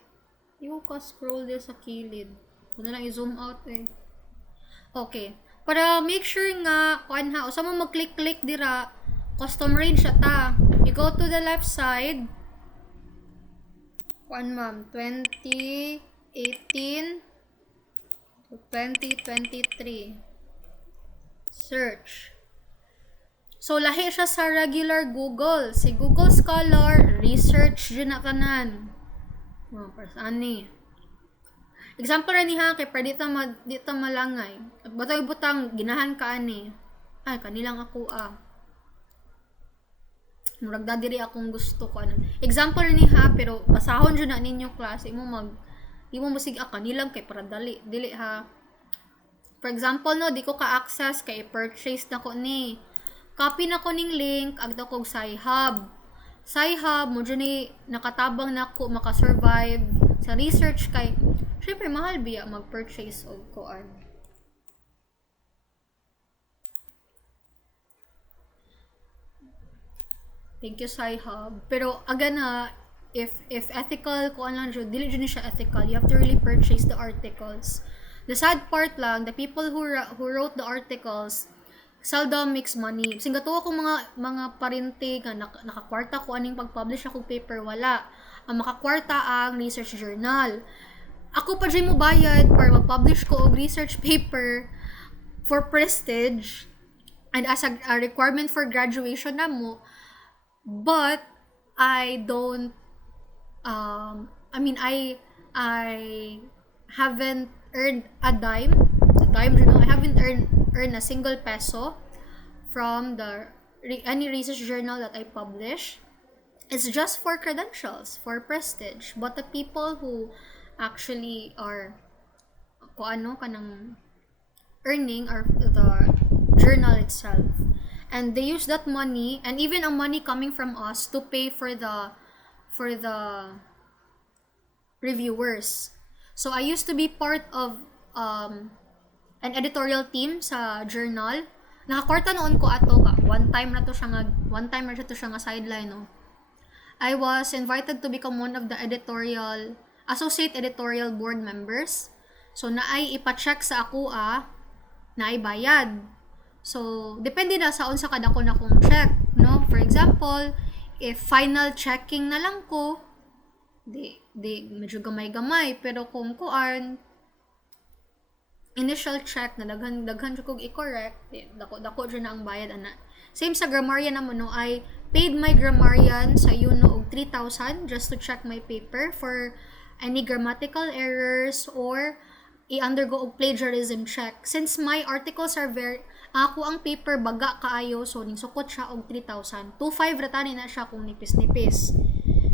Yung ka scroll din sa kilid. Kung na lang i-zoom out eh. Okay. Para make sure nga, kuan ha, o sa mo mag-click-click dira, custom range siya ta. You go to the left side. Kuan ma'am, 2018 to 2023. Search. So, lahi siya sa regular Google. Si Google Scholar, research dyan na kanan. Ani. Example rin ha, kay para dito malangay. At butang ginahan ka ani. Ay, kanilang ako Murag diri akong gusto ko ano. Example rin ha, pero basahon dyan na ninyo class. Imo masig kanilang kay para dili ha. For example no, di ko ka-access kay purchase na ko ni. Copy na ko ning link agda kog Sci-Hub. Sci-Hub mo dyan ni nakatabang na ko makasurvive sa research kay syempre mahal biya mag-purchase og kuan. Thank you Sci-Hub. Pero again ha, if ethical kuan lang jud, dili jud siya ethical. You have to really purchase the articles. The sad part lang, the people who wrote the articles seldom makes money. Singato ako mga parente nga nakakwarta ko aning pag-publish akong paper, wala. Ang makakwarta ang research journal. Ako pa dyan mo bayad para mag-publish ko og research paper for prestige and as a requirement for graduation na mo. But I don't I haven't earned a dime, I haven't earned a single peso from any research journal that I publish. It's just for credentials, for prestige. But the people who actually are kanang earning are the journal itself. And they use that money and even ang money coming from us to pay for the reviewers. So I used to be part of an editorial team sa journal. Nakakwarta noon ko ato ka. One time na to siya nga sideline, no. I was invited to become one of the associate editorial board members. So naay ipa-check sa ako naay bayad. So depende na sa unsa kada ko na kong check, no? For example, if final checking na lang ko, di medyo gamay-gamay, pero kung kuan initial check na daghan kog i-correct, dako dyan na ang bayad ana. Same sa grammarian naman, no, I paid my grammarian sa UNO og 3,000 just to check my paper for any grammatical errors or i-undergo og plagiarism check. Since my articles are ako ang paper baga kaayo, so ning sukot siya og 3,000. 2,500 ratani na siya kung nipis-nipis.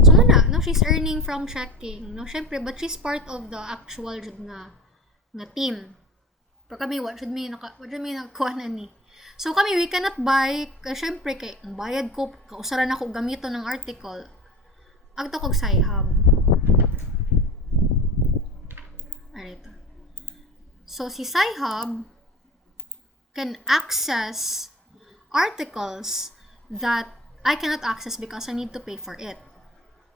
So muna, no, she's earning from checking, no, syempre, but she's part of the actual jud nga team. Pero kami, what should may nakakuha na ni. So kami, we cannot buy, syempre, kay ang bayad ko, kausaran ako gamito ng article, agto kog Sci-Hub. Arito. So si Sci-Hub can access articles that I cannot access because I need to pay for it.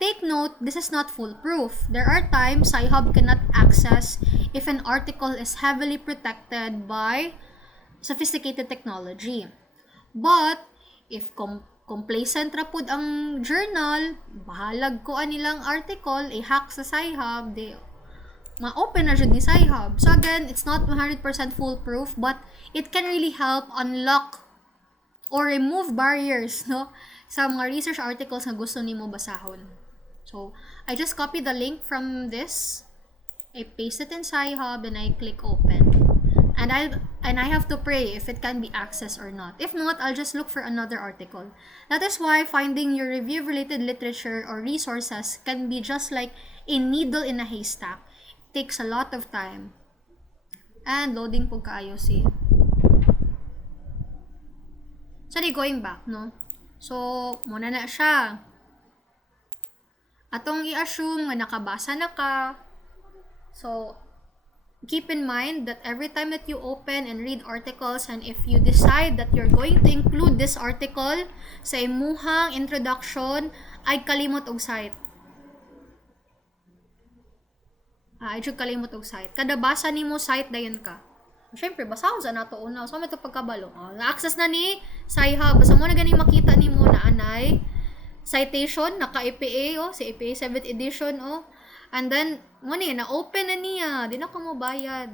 Take note, this is not foolproof. There are times Sci-Hub cannot access if an article is heavily protected by sophisticated technology. But, if complacent ra pud ang journal, bahalag ko nilang article, i-hack sa Sci-Hub, ma-open na jud ni Sci-Hub. So again, it's not 100% foolproof, but it can really help unlock or remove barriers, no, sa mga research articles nga gusto nimo basahon. So, I just copy the link from this, I paste it in Sci-Hub, and I click open. And I have to pray if it can be accessed or not. If not, I'll just look for another article. That is why finding your review-related literature or resources can be just like a needle in a haystack. It takes a lot of time. And loading po kaayo si. So, going back, no? So, muna na siya. Atong i-assume nga nakabasa na ka. So, keep in mind that every time that you open and read articles, and if you decide that you're going to include this article sa imuhang introduction, ay kalimot og site. Ay kalimot og site. Kada basa nimo site dayon ka. Siyempre, basahon sa nato una. So, may ito pagkabalo. Na-access na ni Sci-Hub. Basta mo na ganing makita nimo na anay citation, naka-EPA, si EPA 7th edition, and then, na-open na niya. Di na ko mo bayad.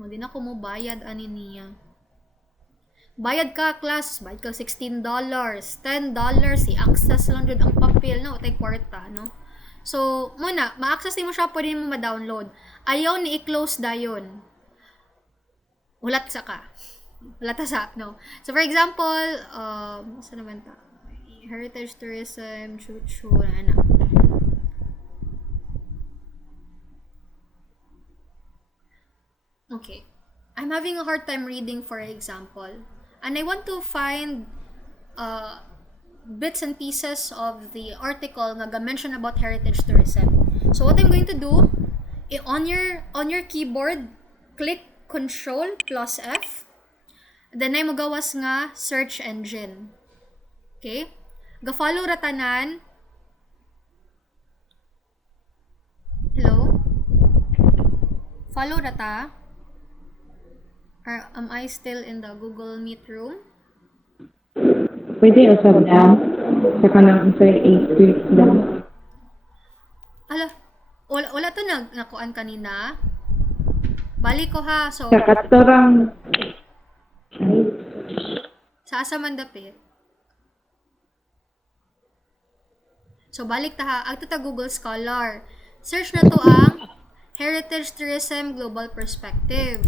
Di na ko mo bayad ani niya. Bayad ka, class. Bayad ka $16. $10, i-access lang dyan ang papel, no? Tay kwarta, no? So, ma-access mo siya, pwede mo ma-download. Ayaw ni i-close dayon. Ulat sa ka. Ulat sa, no? So, for example, saan naman ta? Heritage tourism, chuchu, Okay. I'm having a hard time reading, for example. And I want to find bits and pieces of the article nga mention about heritage tourism. So what I'm going to do, on your keyboard, click Control plus F. Then ay magawas nga search engine. Okay? Ga-follow ratanan. Hello? Follow rata. Or am I still in the Google Meet room? Pwede usab na sa kanang sa 8 weeks lang. Wala to nakuan kanina. Balik ko ha. So, Sa katorang sa asa man dapit. So, balik ta ha. Agto ta Google Scholar. Search na to ang Heritage Tourism Global Perspective.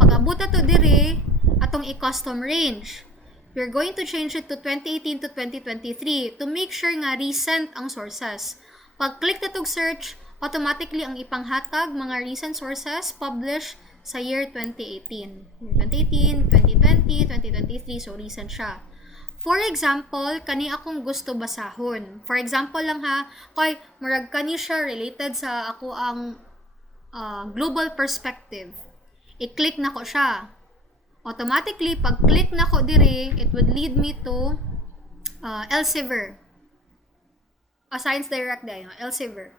Pag-abot na to dire, atong i-custom range. We're going to change it to 2018 to 2023 to make sure nga recent ang sources. Pag-click na tog search, automatically ang ipanghatag mga recent sources published sa year 2018. 2018, 2020, 2023, so recent siya. For example, kani akong gusto basahon. For example lang ha, kay murag kani siya related sa ako ang global perspective. I-click na ko siya. Automatically, pag click na ko dire, it would lead me to Elsevier. Science Direct dahil, Elsevier.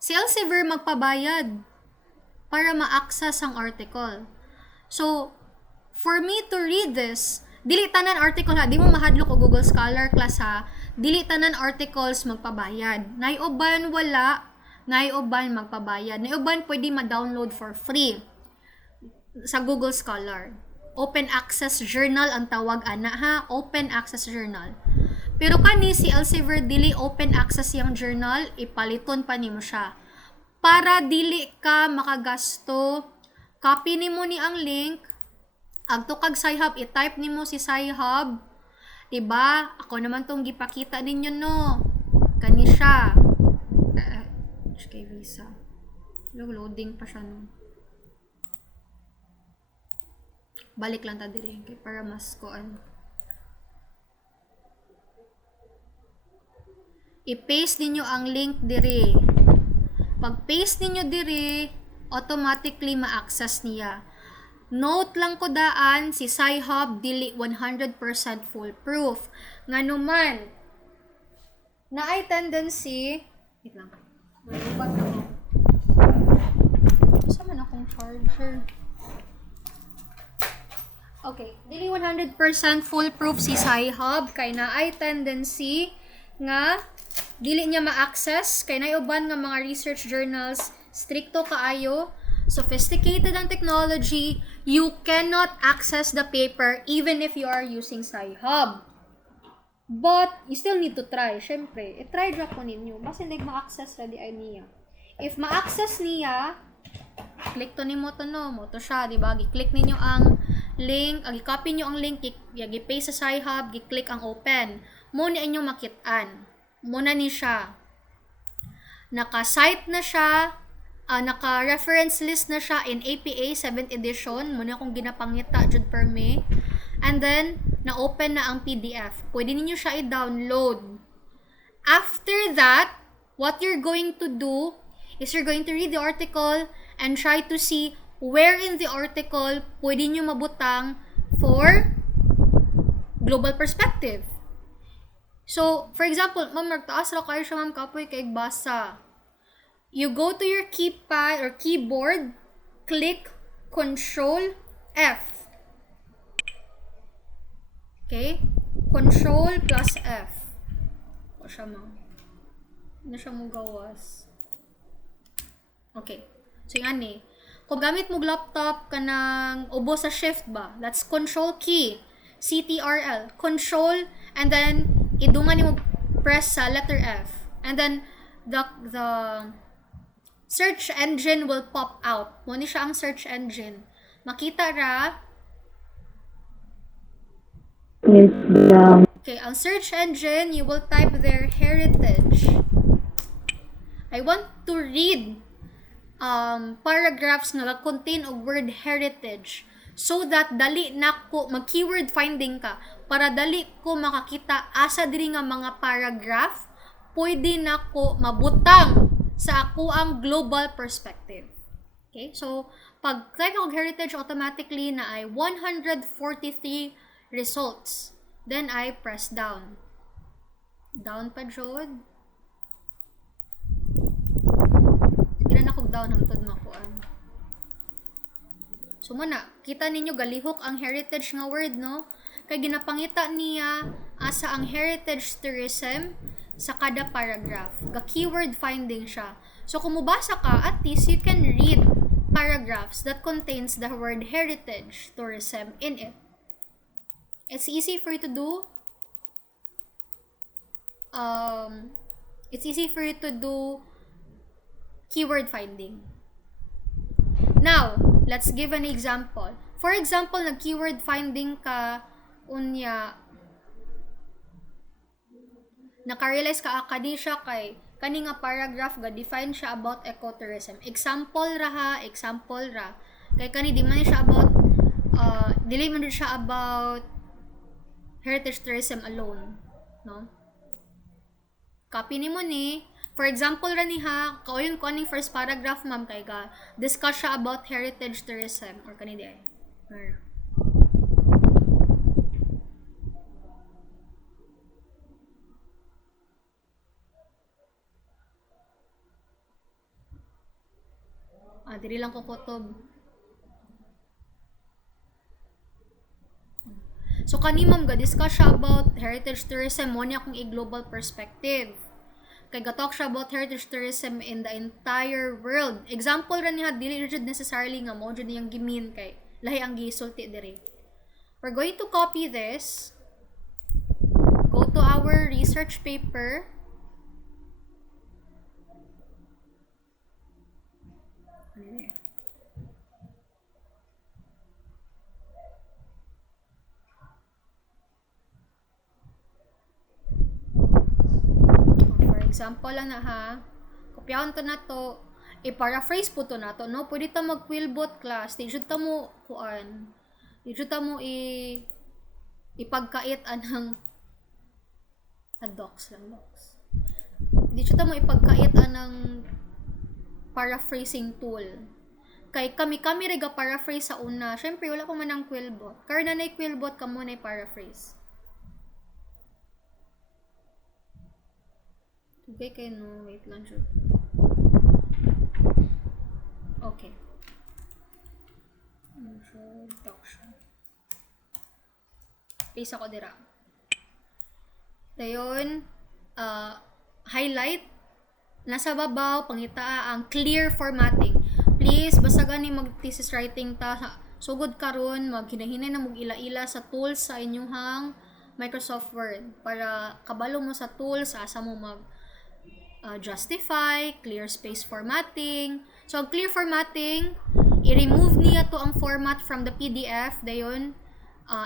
Si Elsevier magpabayad para ma-access ang article. So, for me to read this, dili tanan article ha, di mo mahadlok o Google Scholar class ha, dili tanan articles magpabayad. Naiuban wala, naiuban magpabayad. Naiuban pwede ma-download for free sa Google Scholar. Open access journal ang tawag ana ha, open access journal. Pero kani si Elsevier dili open access yung journal, ipaliton pa nimo siya. Para dili ka makagasto, copy nimo ni ang link, agto kag Sci-Hub, i-type nimo si Sci-Hub. Diba? Ako naman tong gipakita ninyo no. Kani siya. HK visa. Loading pa siya no. Balik lang ta diri kay para mas kuan. I-paste ninyo ang link diri. Pag paste ninyo diri, automatically ma-access niya. Note lang ko daan, si Sci-Hub dili 100% foolproof. Nganuman, na ay tendency, wait lang. Saan man akong charger? Okay, dili 100% foolproof si Sci-Hub kay na ay tendency nga dili niya ma-access kay naiuban nga mga research journals stricto kaayo, sophisticated ang technology, you cannot access the paper even if you are using Sci-Hub. But you still need to try, syempre. I-try dra ko ninyo basta hindi ma-access ra di ay niya. If ma-access niya, click to nimo to no, mo to siya, di ba? Gi-click ninyo ang link, gi-copy niyo ang link, gi-paste sa Sci-Hub, gi-click ang open. Mo ni inyong makit-an. Muna ni siya. Naka-site na siya, naka-reference list na siya in APA 7th edition. Muna akong ginapangita jud per May. And then, na-open na ang PDF. Pwede ninyo siya i-download. After that, what you're going to do is you're going to read the article and try to see where in the article pwede nyo mabutang for global perspective. So, for example, ma'am, nagtaas ra kayo siya, ma'am, kapoy kay basa. You go to your keypad or keyboard, click Control F. Okay? Control plus F. O siya, ma'am. Ano siya mo gawas? Okay. So, yan eh. Kung gamit mo laptop ka ng ubo sa shift ba, that's Control key. CTRL. Control, and then, idungan mo press sa letter F. And then, the search engine will pop out. Muna siya ang search engine. Makita ra. Okay, ang search engine, you will type there heritage. I want to read paragraphs nga contain og word heritage so that dali na ko mag-keyword finding ka para dali ko makakita asa diri nga mga paragraph pwede na ko mabutang sa ako ang global perspective. Okay? So, pag type og heritage, automatically na ay 143 results. Then, I press down. Down pa, jod. Sige na kog down hangtod makuan. So, muna, kita ninyo galihok ang heritage nga word, no? Kay ginapangita niya asa ang heritage tourism sa kada paragraph. Ga-keyword finding siya. So, kung mubasa ka, at least you can read paragraphs that contains the word heritage tourism in it. It's easy for you to do. It's easy for you to do keyword finding. Now, let's give an example. For example, nag-keyword finding ka, unya, naka-realize ka, kani siya kay, kani nga paragraph, ga-define siya about ecotourism. Example ra. Kay kani, di man siya about, dili man siya about heritage tourism alone, no? Copy ni mo ni. For example ra ni ha, kauyon ko aning first paragraph ma'am kay ga discuss siya about heritage tourism or kani di ay. Diri lang ko kutob. So kani ma'am ga discuss siya about heritage tourism mo niya kung i-global perspective. Kay ga-talk siya about heritage tourism in the entire world. Example ra niya dili jud necessarily nga mo jud niyang gimin kay lahi ang gisulti diri. We're going to copy this. Go to our research paper. For example lang na ha, kopyahon to na to, i-paraphrase po to na to, no? Pwede ta mag-quillbot class, di jud ta mo kuan, di jud ta mo ipagkait anang docs lang docs. Di jud ta mo ipagkait anang paraphrasing tool. Kay kami rega paraphrase sa una. Syempre wala pa man ang quillbot. Kaya na quillbot ka mo na paraphrase. Okay, kay no, wait lang siya. Okay. Introduction. Paste ako dira. Dayon, highlight. Nasa babaw, pangitaa ang clear formatting. Please, basta gani mag-thesis writing ta. Sugod karon maghinahinay na mog ila-ila sa tools sa inyong Microsoft Word para kabalo mo sa tools asa mo mag justify, clear space formatting. So, ang clear formatting, i-remove niya to ang format from the PDF. Dayon,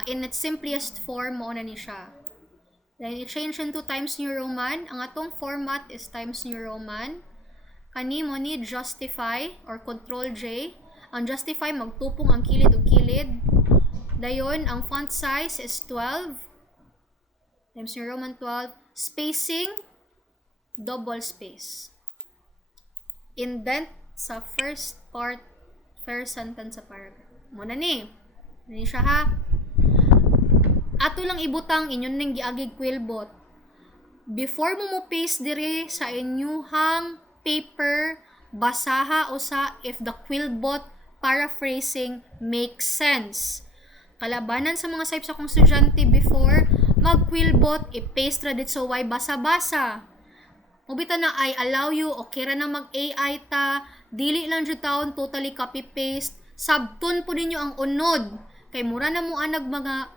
in its simplest form, mo na ni siya. Then, i-change into Times New Roman. Ang atong format is Times New Roman. Kani mo ni justify or Control J. Ang justify, magtupong ang kilid o kilid. Dayon, ang font size is 12. Times New Roman 12. Spacing, double space. Indent sa first sentence sa paragraph. Muna ni. Nani siya ha. Ato lang ibutang inyon ning giagig quillbot. Before mo paste diri sa inyuhang paper, basaha usa if the quillbot paraphrasing makes sense. Kalabanan sa mga types akong estudyante before, mag-quillbot, i-paste ra dit so why basa-basa. Mubita na I allow you, okay ra na mag-AI ta, dili lang jud taon totally copy-paste, sabton po ninyo ang unod. Kay mura na mo anag mga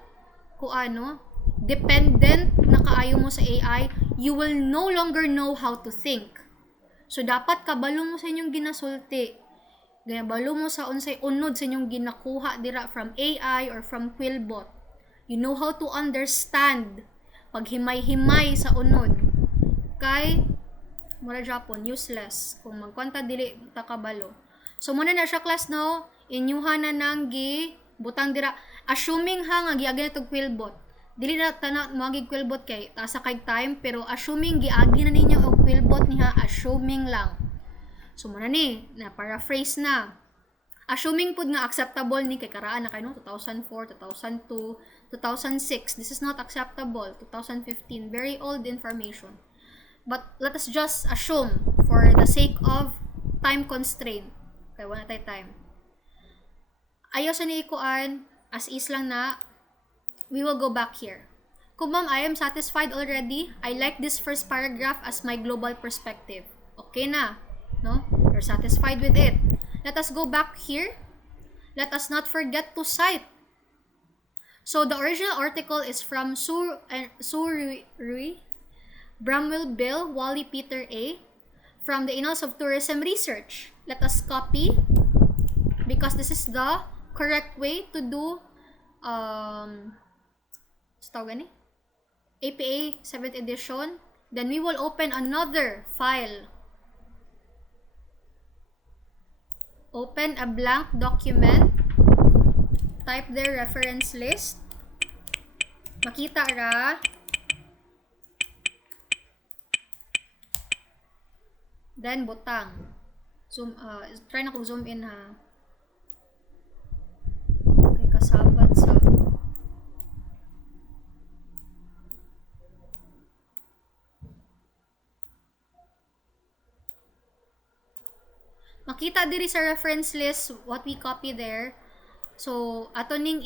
dependent na kaayo mo sa AI, you will no longer know how to think. So, dapat kabalo mo sa inyong ginasulti. Gabalo mo sa unsay unod sa inyong ginakuha dira from AI or from quillbot. You know how to understand paghimay-himay sa unod. Kay mura Japon useless kung magkwanta dili ta kabalo. So muna na siya class no, inyuha na nang butang dira assuming nga giagi na tog quillbot. Dili na tana magig quillbot kay taasa kay time pero assuming giagi na ninyo og quillbot niha, assuming lang. So muna ni na paraphrase na. Assuming pud nga acceptable ni kay karaan na kay no 2004, 2002, 2006. This is not acceptable. 2015, very old information. But let us just assume for the sake of time constraint. Kaya wala tayo time. Ayaw sa niikuan, as is lang na, we will go back here. Kung ma'am, I am satisfied already. I like this first paragraph as my global perspective. Okay na, no? You're satisfied with it. Let us go back here. Let us not forget to cite. So the original article is from Rui, Bramwell Bill, Wally Peter A. from the Annals of Tourism Research. Let us copy because this is the correct way to do APA 7th edition. Then we will open another file. Open a blank document. Type their reference list. Makita ra. Then, butang. Zoom, try na kong zoom in ha. Okay, kasabat sa... Makita diri sa reference list what we copy there. So, ato ning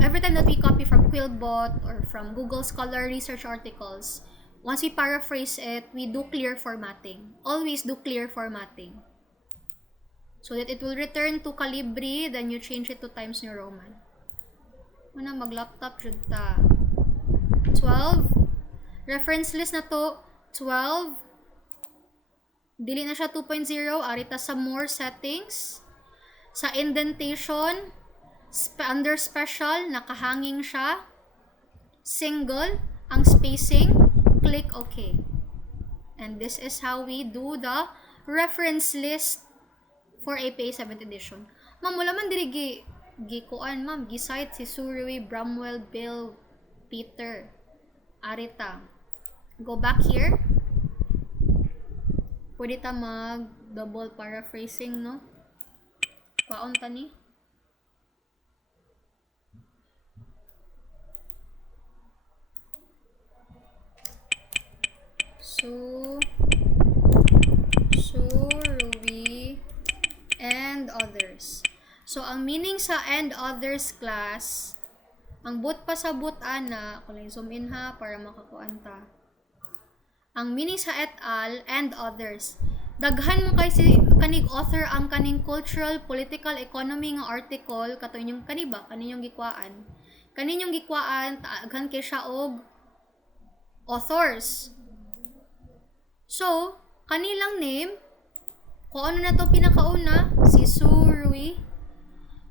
every time that we copy from Quillbot or from Google Scholar research articles, once we paraphrase it, we do clear formatting. Always do clear formatting. So that it will return to Calibri, then you change it to Times New Roman. Muna mag-laptop jud ta. 12. Reference list na to, 12. Dili na siya 2.0, arita sa more settings. Sa indentation, under special, nakahanging siya. Single, ang spacing, click OK. And this is how we do the reference list for APA 7th edition. Ma'am, wala man diri gikuan, ma'am. Gisite si Surui, Bramwell, Bill, Peter, arita. Go back here. Pwede ta mag-double paraphrasing, no? Kwaon ta ni? Ruby, and others. So, ang meaning sa and others class, ang but pa sa but ana, kung lang zoom in ha, para makakuan ta. Ang meaning sa et al. And others. Daghan mo kay si kanig author ang kaning cultural, political, economy nga article kato inyong kaniba, kaninyong gikwaan. Kaninyong gikwaan, daghan kay siya og authors. So, kanilang name, kung ano na to pinakauna, si Surui.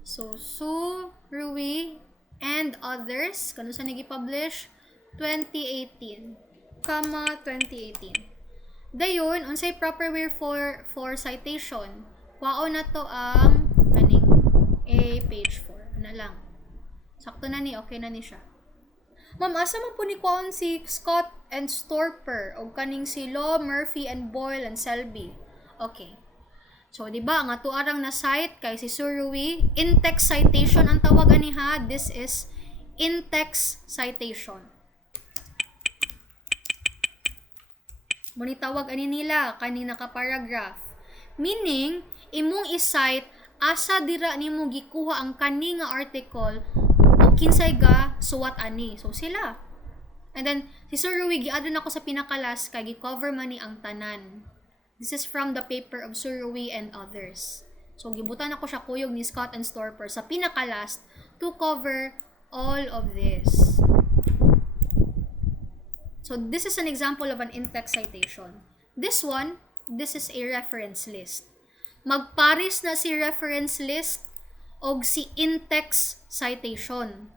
So, Surui and others, kano sa nag-publish? 2018. 2018. Dayon, unsay proper way for citation. Kwao na to ang kaning page 4. Ano lang. Sakto na ni, okay na ni siya. Ma'am, asa man po ni kwaon si Scott and Storper o kaning si Law, Murphy and Boyle and Selby. Okay. So, di ba, ang ato arang na site kay si Surui, in-text citation ang tawag ani ha. This is in-text citation. Muni tawag ani nila kanina ka paragraph. Meaning, imong i-cite asa dira nimo gikuha ang kani nga article o kinsay ga suwat ani. So sila. And then si Sir Rui giadto nako sa pinakalas kay gi-cover man ni ang tanan. This is from the paper of Sir Rui and others. So gibutan ako siya kuyog ni Scott and Storper sa pinakalast to cover all of this. So, this is an example of an in-text citation. This one, this is a reference list. Magparis na si reference list og si in-text citation.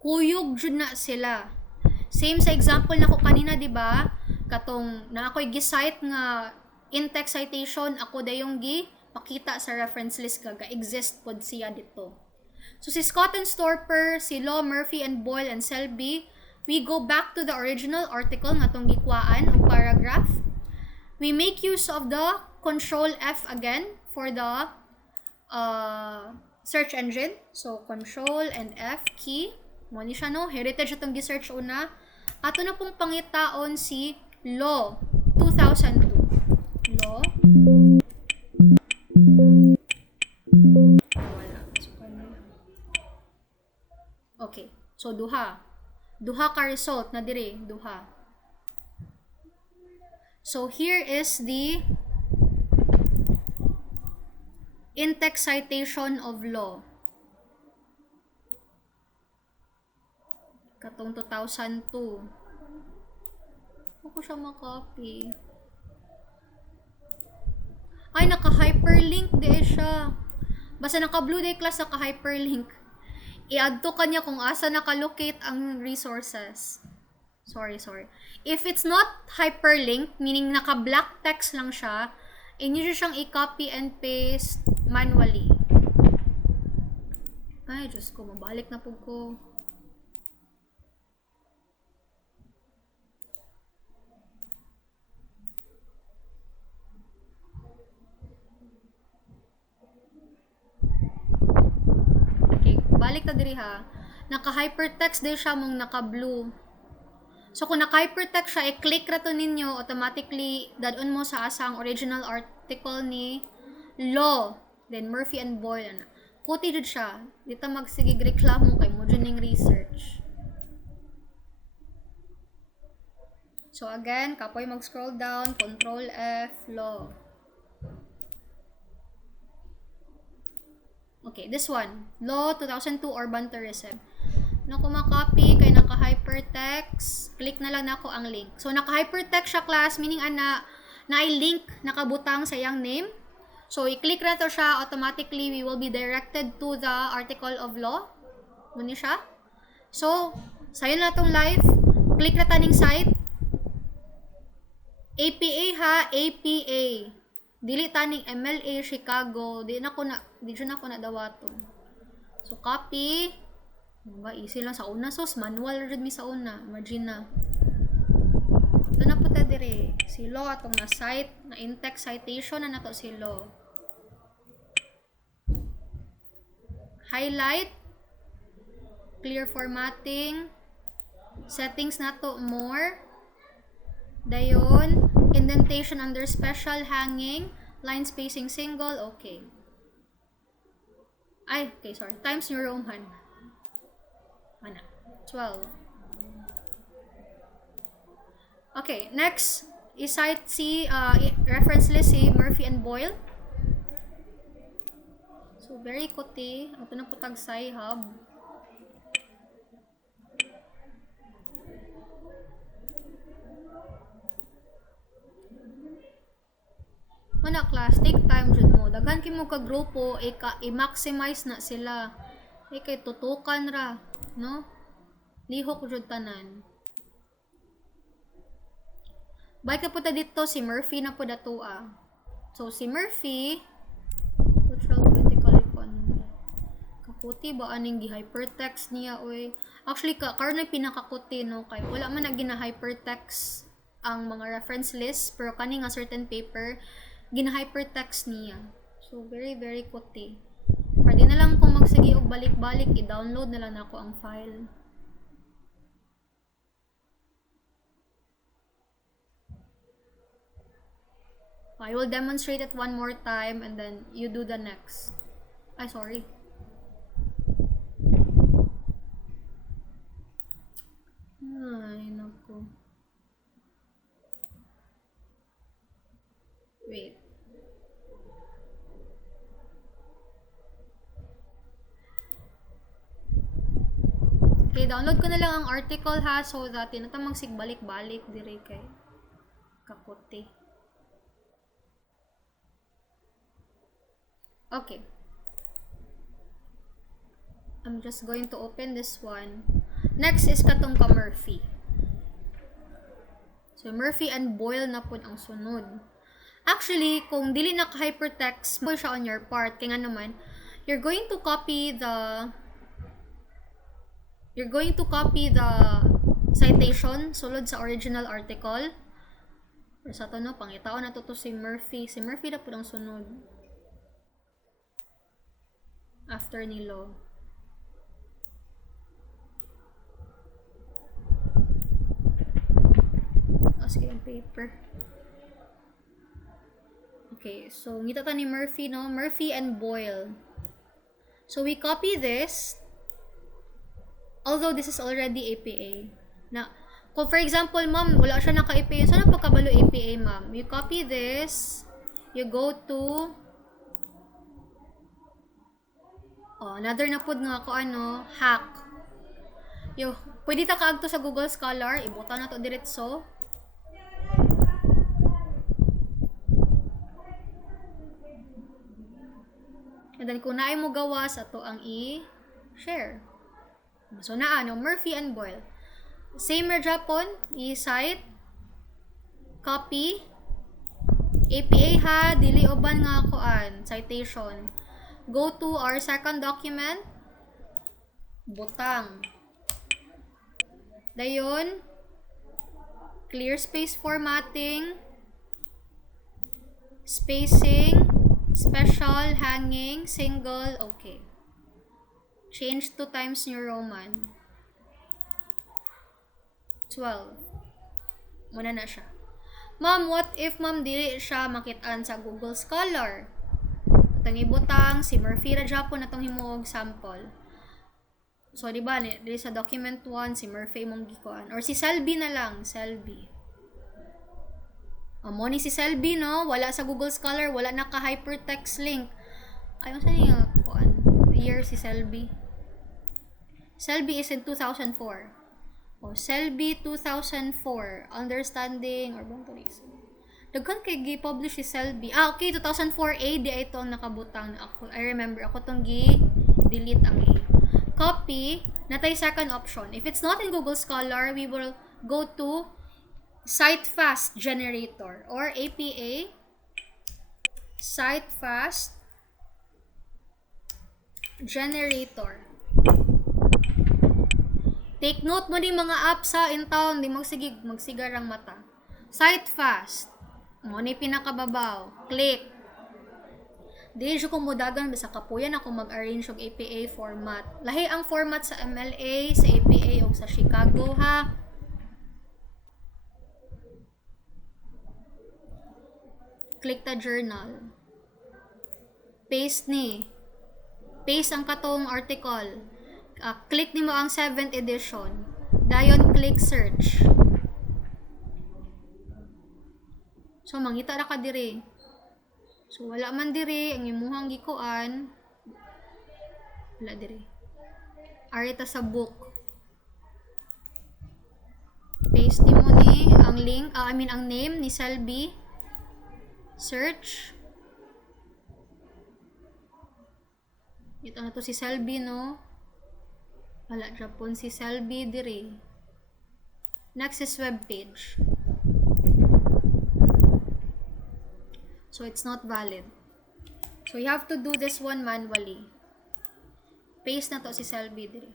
Kuyog jud na sila. Same sa example na ko kanina, di ba? Katong na ako'y gi-cite nga in-text citation, ako dayong pakita sa reference list ga-exist pod siya dito. So, si Scott and Storper, si Law, Murphy and Boyle and Selby, we go back to the original article nga tong gikwaan o paragraph. We make use of the Control F again for the search engine. So, Control and F key. Mo ni siya, no? Heritage itong gi-search una. Ato na pong pangitaon si Law 2002. Law. Wala. Okay. So, duha ka result na dire, duha. So here is the in-text citation of law. Katong 2002. Ako siya makopy. Ay, naka-hyperlink di siya. Basta naka-Blue Day class, naka-hyperlink. I-add to kanya kung asa nakalocate ang resources. Sorry. If it's not hyperlinked, meaning naka-black text lang siya, inyo siyang i-copy and paste manually. Ay, Diyos ko, mabalik na po ko. balik ta diri ha. Naka-hypertext din siya mong naka-blue. So, kung naka-hypertext siya, i-click rato ninyo, automatically, dadon mo sa asang original article ni Law. Then, Murphy and Boyle. Kuti jud siya. Dito magsigig reklamo kay mo dyan yung research. So, again, kapoy mag-scroll down, Control F, Law. Okay, this one. Law 2002 Urban Tourism. Na ko makopy kay naka-hypertext, click na lang nako ang link. So naka-hypertext siya class, meaning na i-link nakabutang sa yang name. So i-click na to siya, automatically we will be directed to the article of law. Muna siya. So sayo na tong live, click na taning site. APA ha, APA. Dili taning MLA Chicago, di na ko na dawaton. So copy. Ba, easy lang sa una. So, manual rin mi sa una. Imagine na. Ito na po ta dire. Si Law atong na site, na in-text citation na nato si Law. Highlight. Clear formatting. Settings nato more. Dayon. Indentation under special hanging. Line spacing single. Okay. Okay, sorry. Times New Roman. 12. Okay, next is cite si reference list si Murphy and Boyle. So very kuti, ato na putag sci-hub. Mana class, take time jud mo. Daghan kay mo ka grupo, i-maximize na sila. Kay tutukan ra, no? Lihok jud tanan. Balik na po ta dito, si Murphy na po datua. So, si Murphy, cultural political economy. Kakuti ba aning gi-hypertext niya, oy? Actually, karon na pinakakuti, no? Kay wala man na gina-hypertext ang mga reference list, pero kani nga certain paper, gina-hypertext niya. So, very, very kuti. Pwede na lang kung magsige og balik-balik, i-download na lang ako ang file. I will demonstrate it one more time and then you do the next. Sorry. Ay, naku. Wait. Okay, download ko na lang ang article ha, so that tinatamang sigbalik-balik dire kay kakuti. Okay. I'm just going to open this one. Next is katong ka Murphy. So, Murphy and Boyle na po ang sunod. Actually, kung dili na ka-hypertext mo siya on your part, kaya nga naman, you're going to copy the citation sulod sa original article. Pero sa to no, pangitaon na to si Murphy. Si Murphy na po ang sunod. After ni Law. Sige ang paper. Okay, so ngita ta ni Murphy, no? Murphy and Boyle. So we copy this. Although this is already APA. Na, kung for example, ma'am, wala siya naka-APA. Saan ang pagkabalo APA, ma'am? You copy this. You go to another na pod nga ako hack. Pwede ta kaagto sa Google Scholar, ibuta na to diretso. And then kung naay mo gawas, ato ang i-share. So Murphy and Boyle. Same ra Japon, i-cite, copy, APA ha, dili uban nga citation. Go to our second document, butang. Dayon, clear space formatting, spacing, special, hanging, single, okay. Change to Times New Roman. 12. Muna na siya. Ma'am, what if ma'am dili siya makitaan sa Google Scholar? Itong ibutang, si Murphy ra Japon atong himuog sample. So, di ba, dili sa document 1, si Murphy mong gikuan. Or si Selby na lang, Selby. Mo ni si Selby, no? Wala sa Google Scholar, wala naka-hypertext link. Ayaw sa niya, kuan. Year si Selby. Selby is in 2004. O, Selby 2004. Understanding, or bang tourism. Daghan kay gi-publish si Selby. Okay, 2004 A, di ito ang nakabutang na ako. I remember, ako tong gi-delete ang A. Copy, natay second option. If it's not in Google Scholar, we will go to Citefast Generator or APA Citefast Generator. Take note mo din mga apps sa in town, di magsigarang mata. Citefast. Mo ni pinakababaw. Click. Di siya kumudagan sa kapuyan ako mag-arrange og APA format. Lahi ang format sa MLA, sa APA o sa Chicago ha. Click ta journal. Paste ni. Paste ang katong article. Click nimo ang 7th edition. Dayon click search. So mangita ra ka diri. So wala man diri ang imuhang gikuan. Wala diri. Arita sa book. Paste nimo ni ang link, ang name ni Selby. Search. Ito na to si Selby, no? Wala Japon si Selby diri. Next is web page. So it's not valid. So you have to do this one manually. Paste na to si Selby diri.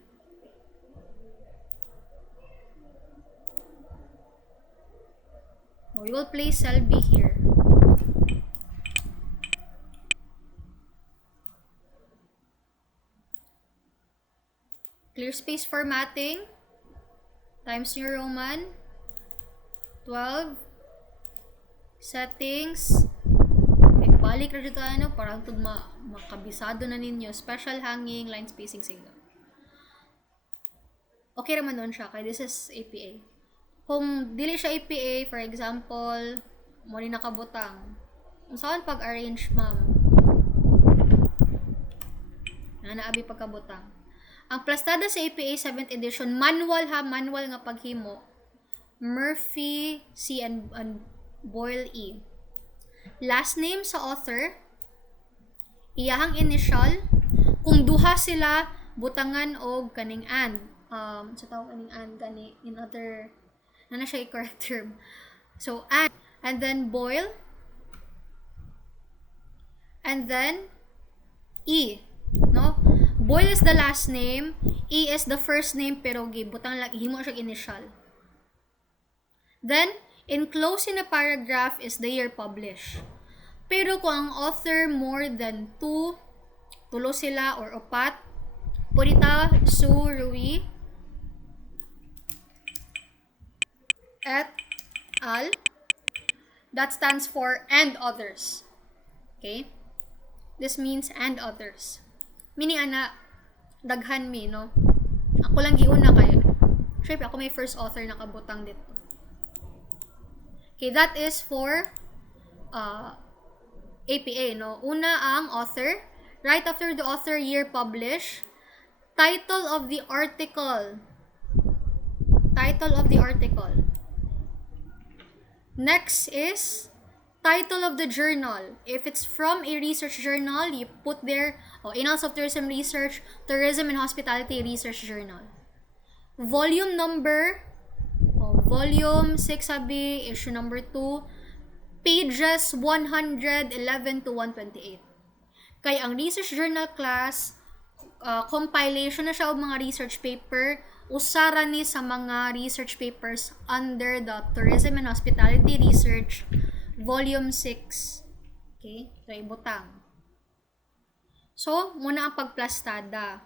We will place Selby here. Clear space formatting. Times New Roman. 12. Settings. Balik na dito para ito makabisado na ninyo. Special hanging, line spacing signal. Okay naman nun siya, kaya this is APA. Kung dili siya APA, for example, mo ni nakabutang. Kung saan pag-arrange, ma'am? Naabi pagkabutang. Ang plastada sa APA 7th edition, manual nga paghimo. Murphy C and Boyle E. Last name sa author, iyahang initial, kung duha sila, butangan og kaning and. Sa tawag kaning and, gani, in other, na siya i-correct term. So, and then Boyle, and then E. No? Boyle is the last name, E is the first name, pero butang lang, himo siya initial. Then, enclosed in a paragraph is the year published. Pero kung ang author more than 2, tulo sila or upat, Purita Su Rui et al. That stands for and others. Okay? This means and others. Mini ana, daghan mi, no? Ako lang giuna kayo. Siyempre, ako may first author na kabutang dito. Okay, that is for APA, no? Una ang author. Right after the author, year published. Title of the article. Title of the article. Next is title of the journal. If it's from a research journal, you put there, Annals of Tourism Research, Tourism and Hospitality Research Journal. Volume number, volume 6 sabi, issue number 2, pages 111 to 128. Kaya ang research journal class, compilation na siya og mga research paper, usara ni sa mga research papers under the Tourism and Hospitality Research Volume 6. Okay? So, ibutang. So, muna ang pagplastada.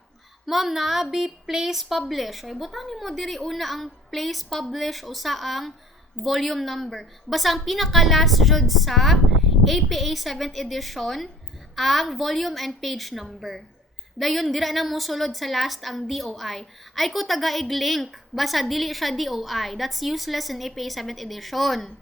Ma'am, naabi place publish. Ay, butani mo diri una ang place publish o sa ang volume number. Basta ang pinaka-last jud sa APA 7th edition, ang volume and page number. Dayon, dira na mo sulod sa last ang DOI. Ay ko taga-ig-link, basta dili siya DOI. That's useless in APA 7th edition.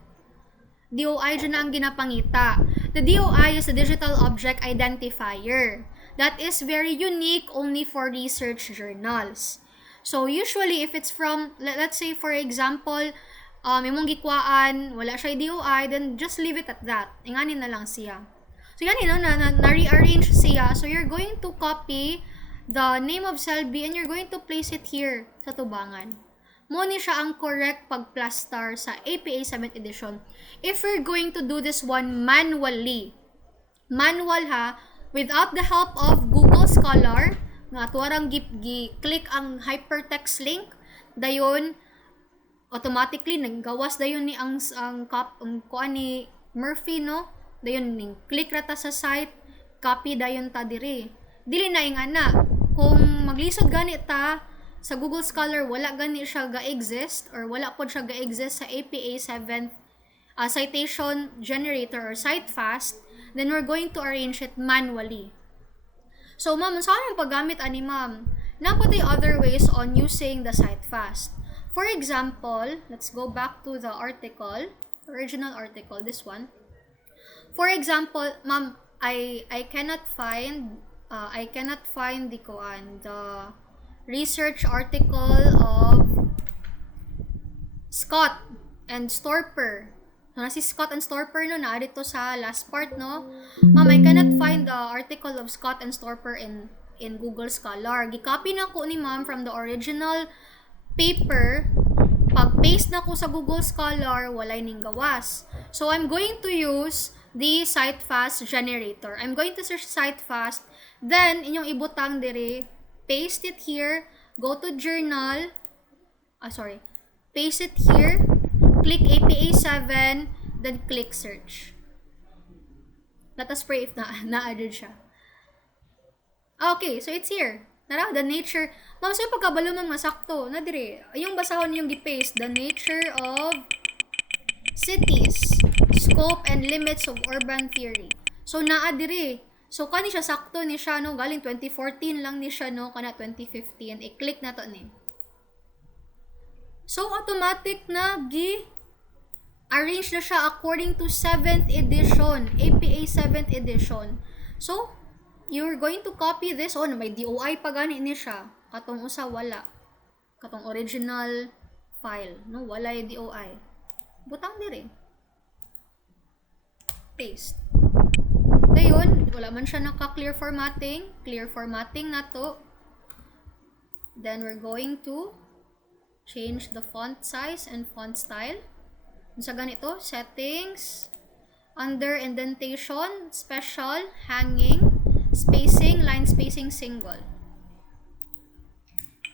DOI dyan na ang ginapangita. The DOI is a digital object identifier that is very unique only for research journals. So usually if it's from, let's say for example, imong gikwaan, wala siya DOI, then just leave it at that. Inganin na lang siya. So yan, na-rearrange siya. So you're going to copy the name of cell B and you're going to place it here sa tubangan. Mo ni siya ang correct pagplastar sa APA 7th edition. If we're going to do this one manually, manual ha, without the help of Google Scholar, nga tuwarang click ang hypertext link, dayon automatically naggawas dayon ni ang kuan ni Murphy, no? Dayon ning click rata sa site, copy dayon ta diri. Dili na ingana kung maglisod gani ta sa Google Scholar, wala gani siya ga-exist or wala po siya ga-exist sa APA 7th citation generator or CiteFast, then we're going to arrange it manually. So, ma'am, saan ang paggamit ani, ma'am? Napatay other ways on using the CiteFast. For example, let's go back to the article, original article, this one. For example, ma'am, I cannot find the research article of Scott and Storper. So, si Scott and Storper, no, na dito sa last part, no? Ma'am, I cannot find the article of Scott and Storper in Google Scholar. Gikopy na ko ni ma'am from the original paper. Pag-paste na ko sa Google Scholar, walay ning gawas. So, I'm going to use the CiteFast generator. I'm going to search CiteFast. Then, inyong ibutang dire, paste it here, go to journal, paste it here, click APA 7, then click search. Let us pray if na-added siya. Okay, so it's here. Nara, the nature. Ma'am, so yung pagkabalo ng masakto, na dire, yung basahon yung gi-paste, the nature of cities, scope and limits of urban theory. So, naa dire. So, kani siya sakto ni siya, no? Galing 2014 lang ni siya, no? Kana 2015. I-click na to ni. So, automatic na arrange na siya according to 7th edition. APA 7th edition. So, you're going to copy this. Oh, may DOI pa gani ni siya. Katong usa, wala. Katong original file. No? Wala yung DOI. Butang dire. Paste. Ngayon, wala man siya naka-clear formatting. Clear formatting na to. Then, we're going to change the font size and font style. Sa ganito, settings, under indentation, special, hanging, spacing, line spacing, single.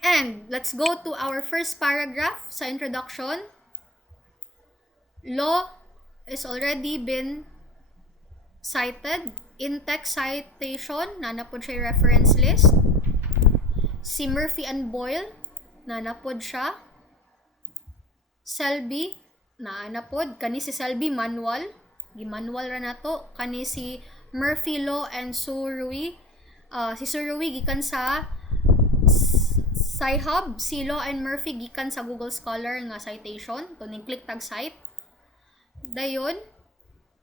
And, let's go to our first paragraph sa introduction. Law is already been cited. In text citation, nanapod siya reference list. Si Murphy and Boyle, nanapod siya. Selby, nanapod. Kani si Selby, manual. Gi-manual ra na to. Kani si Murphy Law and Surui. Si Surui, gikan sa Sci-Hub. Si Law and Murphy, gikan sa Google Scholar nga citation. Ito, ning-click tag site. Dayon,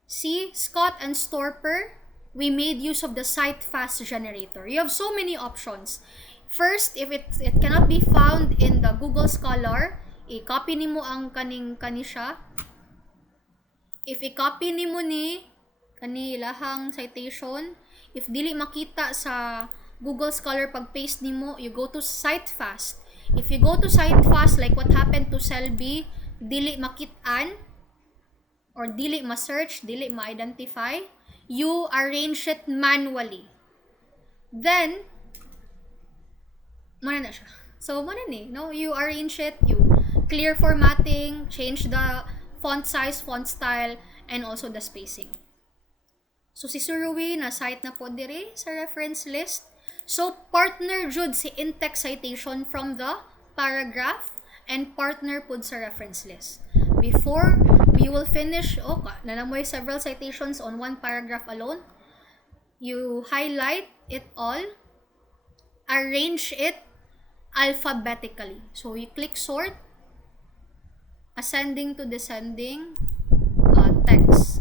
si Scott and Storper, we made use of the CiteFast generator. You have so many options. First, if it cannot be found in the Google Scholar, i-copy nimo ang kani siya. If i-copy nimo ni kani ilahang citation, if dili makita sa Google Scholar pag-paste nimo, you go to CiteFast. If you go to CiteFast, like what happened to Selby, dili makitaan, or dili ma-search, dili ma-identify, you arrange it manually. Then, muna na siya. So, muna ni, no? You arrange it, you clear formatting, change the font size, font style, and also the spacing. So, si Surui, na-cite na po dire sa reference list. So, partner jud si in-text citation from the paragraph and partner pud sa reference list. Before we will finish, nanamoy several citations on one paragraph alone. You highlight it all, arrange it alphabetically. So, you click sort, ascending to descending text.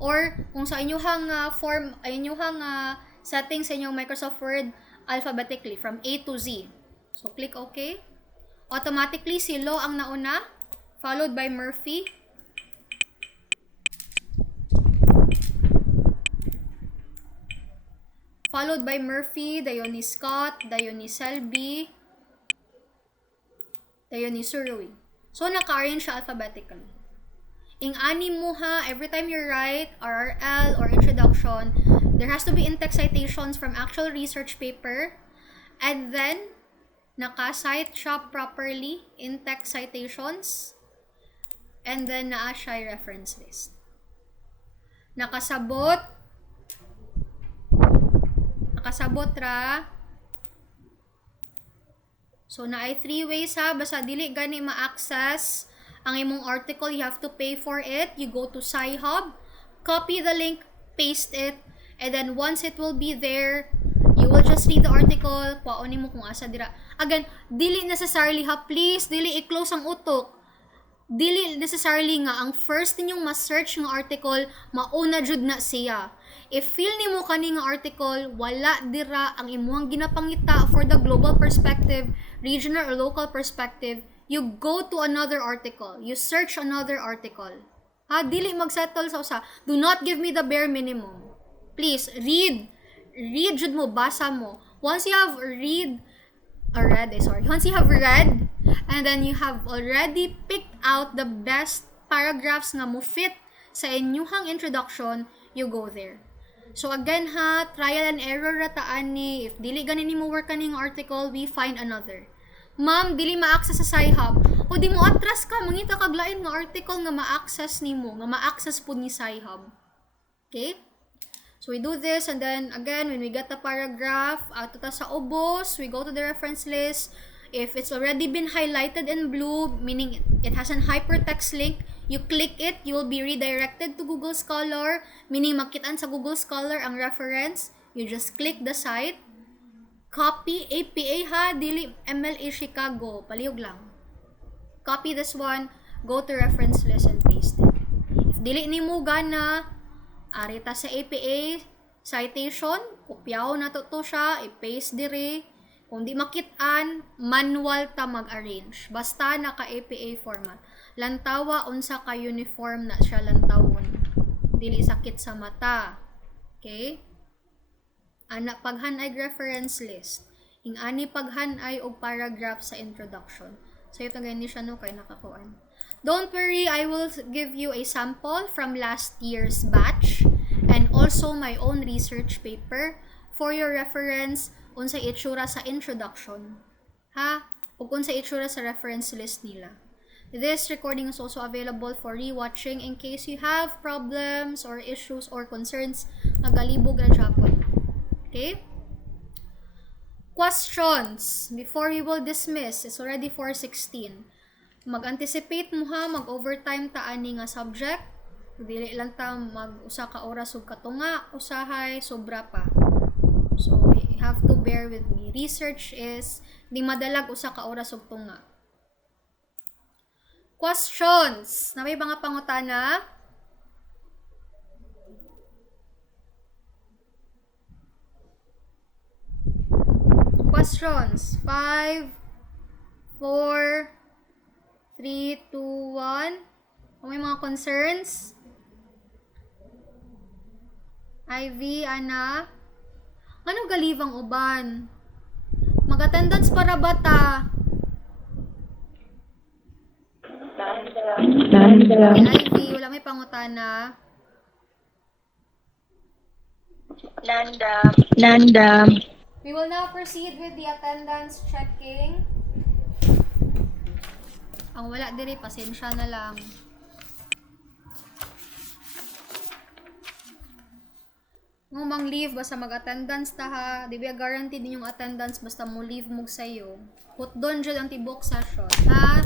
Or kung sa inyuhang form, inyuhang settings sa inyong Microsoft Word, alphabetically from A to Z. So, click OK. Automatically, si Lo ang nauna, followed by Murphy. Followed by Murphy, dayon ni Scott, dayon ni Selby, dayon ni Surui. So, naka-arrange siya alphabetically. Ing ani mo ha, every time you write RRL or introduction, there has to be in-text citations from actual research paper, and then naka-cite siya properly, in-text citations, and then naa siya reference list. Nakasabot ra. So, na ay 3 ways ha. Basta dili gani ma-access ang imong article, you have to pay for it. You go to Sci-Hub, copy the link, paste it, and then once it will be there, you will just read the article, kuhaon mo kung asa dira. Again, dili necessarily ha, please, dili i-close ang utok. Dili necessarily nga ang first ninyong ma-search ng article, mauna jud na siya. If feel nimo kani nga article, wala dira ang imuhang ginapangita for the global perspective, regional or local perspective, you go to another article. You search another article. Ha, dili magsettle sa usa. Do not give me the bare minimum. Please, read. Read jud mo, basa mo. Once you have read, and then you have already picked out the best paragraphs nga mo fit sa inyuhang introduction, you go there. So again ha, trial and error rataan ni. If dili ganin mo work kaning article, we find another. Ma'am, dili ma-access sa Sci-Hub. O di mo atras ka, mangita kaglain nga article nga ma-access nimo, nga ma-access pud ni Sci-Hub. Okay? So we do this, and then again, when we get the paragraph, ato ta sa ubos, we go to the reference list. If it's already been highlighted in blue, meaning it has an hypertext link, you click it, you will be redirected to Google Scholar, meaning makitaan sa Google Scholar ang reference. You just click the site, copy APA ha, dili MLA Chicago, palihog lang. Copy this one, go to reference list and paste it. If dili nimo gana, arita sa APA citation, kopyaw na to siya, i-paste dire. Kung di makitaan, manual ta mag-arrange. Basta naka APA format. Lantawa unsa ka uniform na siya lantawon. Dili sakit sa mata. Okay? Ana paghanay reference list. Ing ani paghanay og paragraph sa introduction. So ito gani siya no kay nakakuan. Don't worry, I will give you a sample from last year's batch and also my own research paper for your reference unsa itsura sa introduction. Ha? Ug unsa itsura sa reference list nila. This recording is also available for rewatching in case you have problems or issues or concerns nga galibog ra Japon. Okay? Questions before we will dismiss. It's already 4:16. Mag-anticipate mo ha, mag-overtime ta ani nga subject. Dili lang ta mag-usa ka oras ug katunga, usahay sobra pa. So, you have to bear with me. Research is di madalag usa ka oras ug tunga. Questions. Na may mga pangutana? Questions. 5, 4, 3, 2, 1. Kung may mga concerns? Ivy, Ana? Ano galibang uban? Mag-attendance para bata. Okay, Ivy, wala may pangutana. Nanda. We will now proceed with the attendance checking. Ang wala diri, pasensya na lang. Mo mang leave basta mag-attendance ta ha. Di ba guaranteed din yung attendance basta mo leave mo sa'yo. Put doon dyan ang tibok session ha.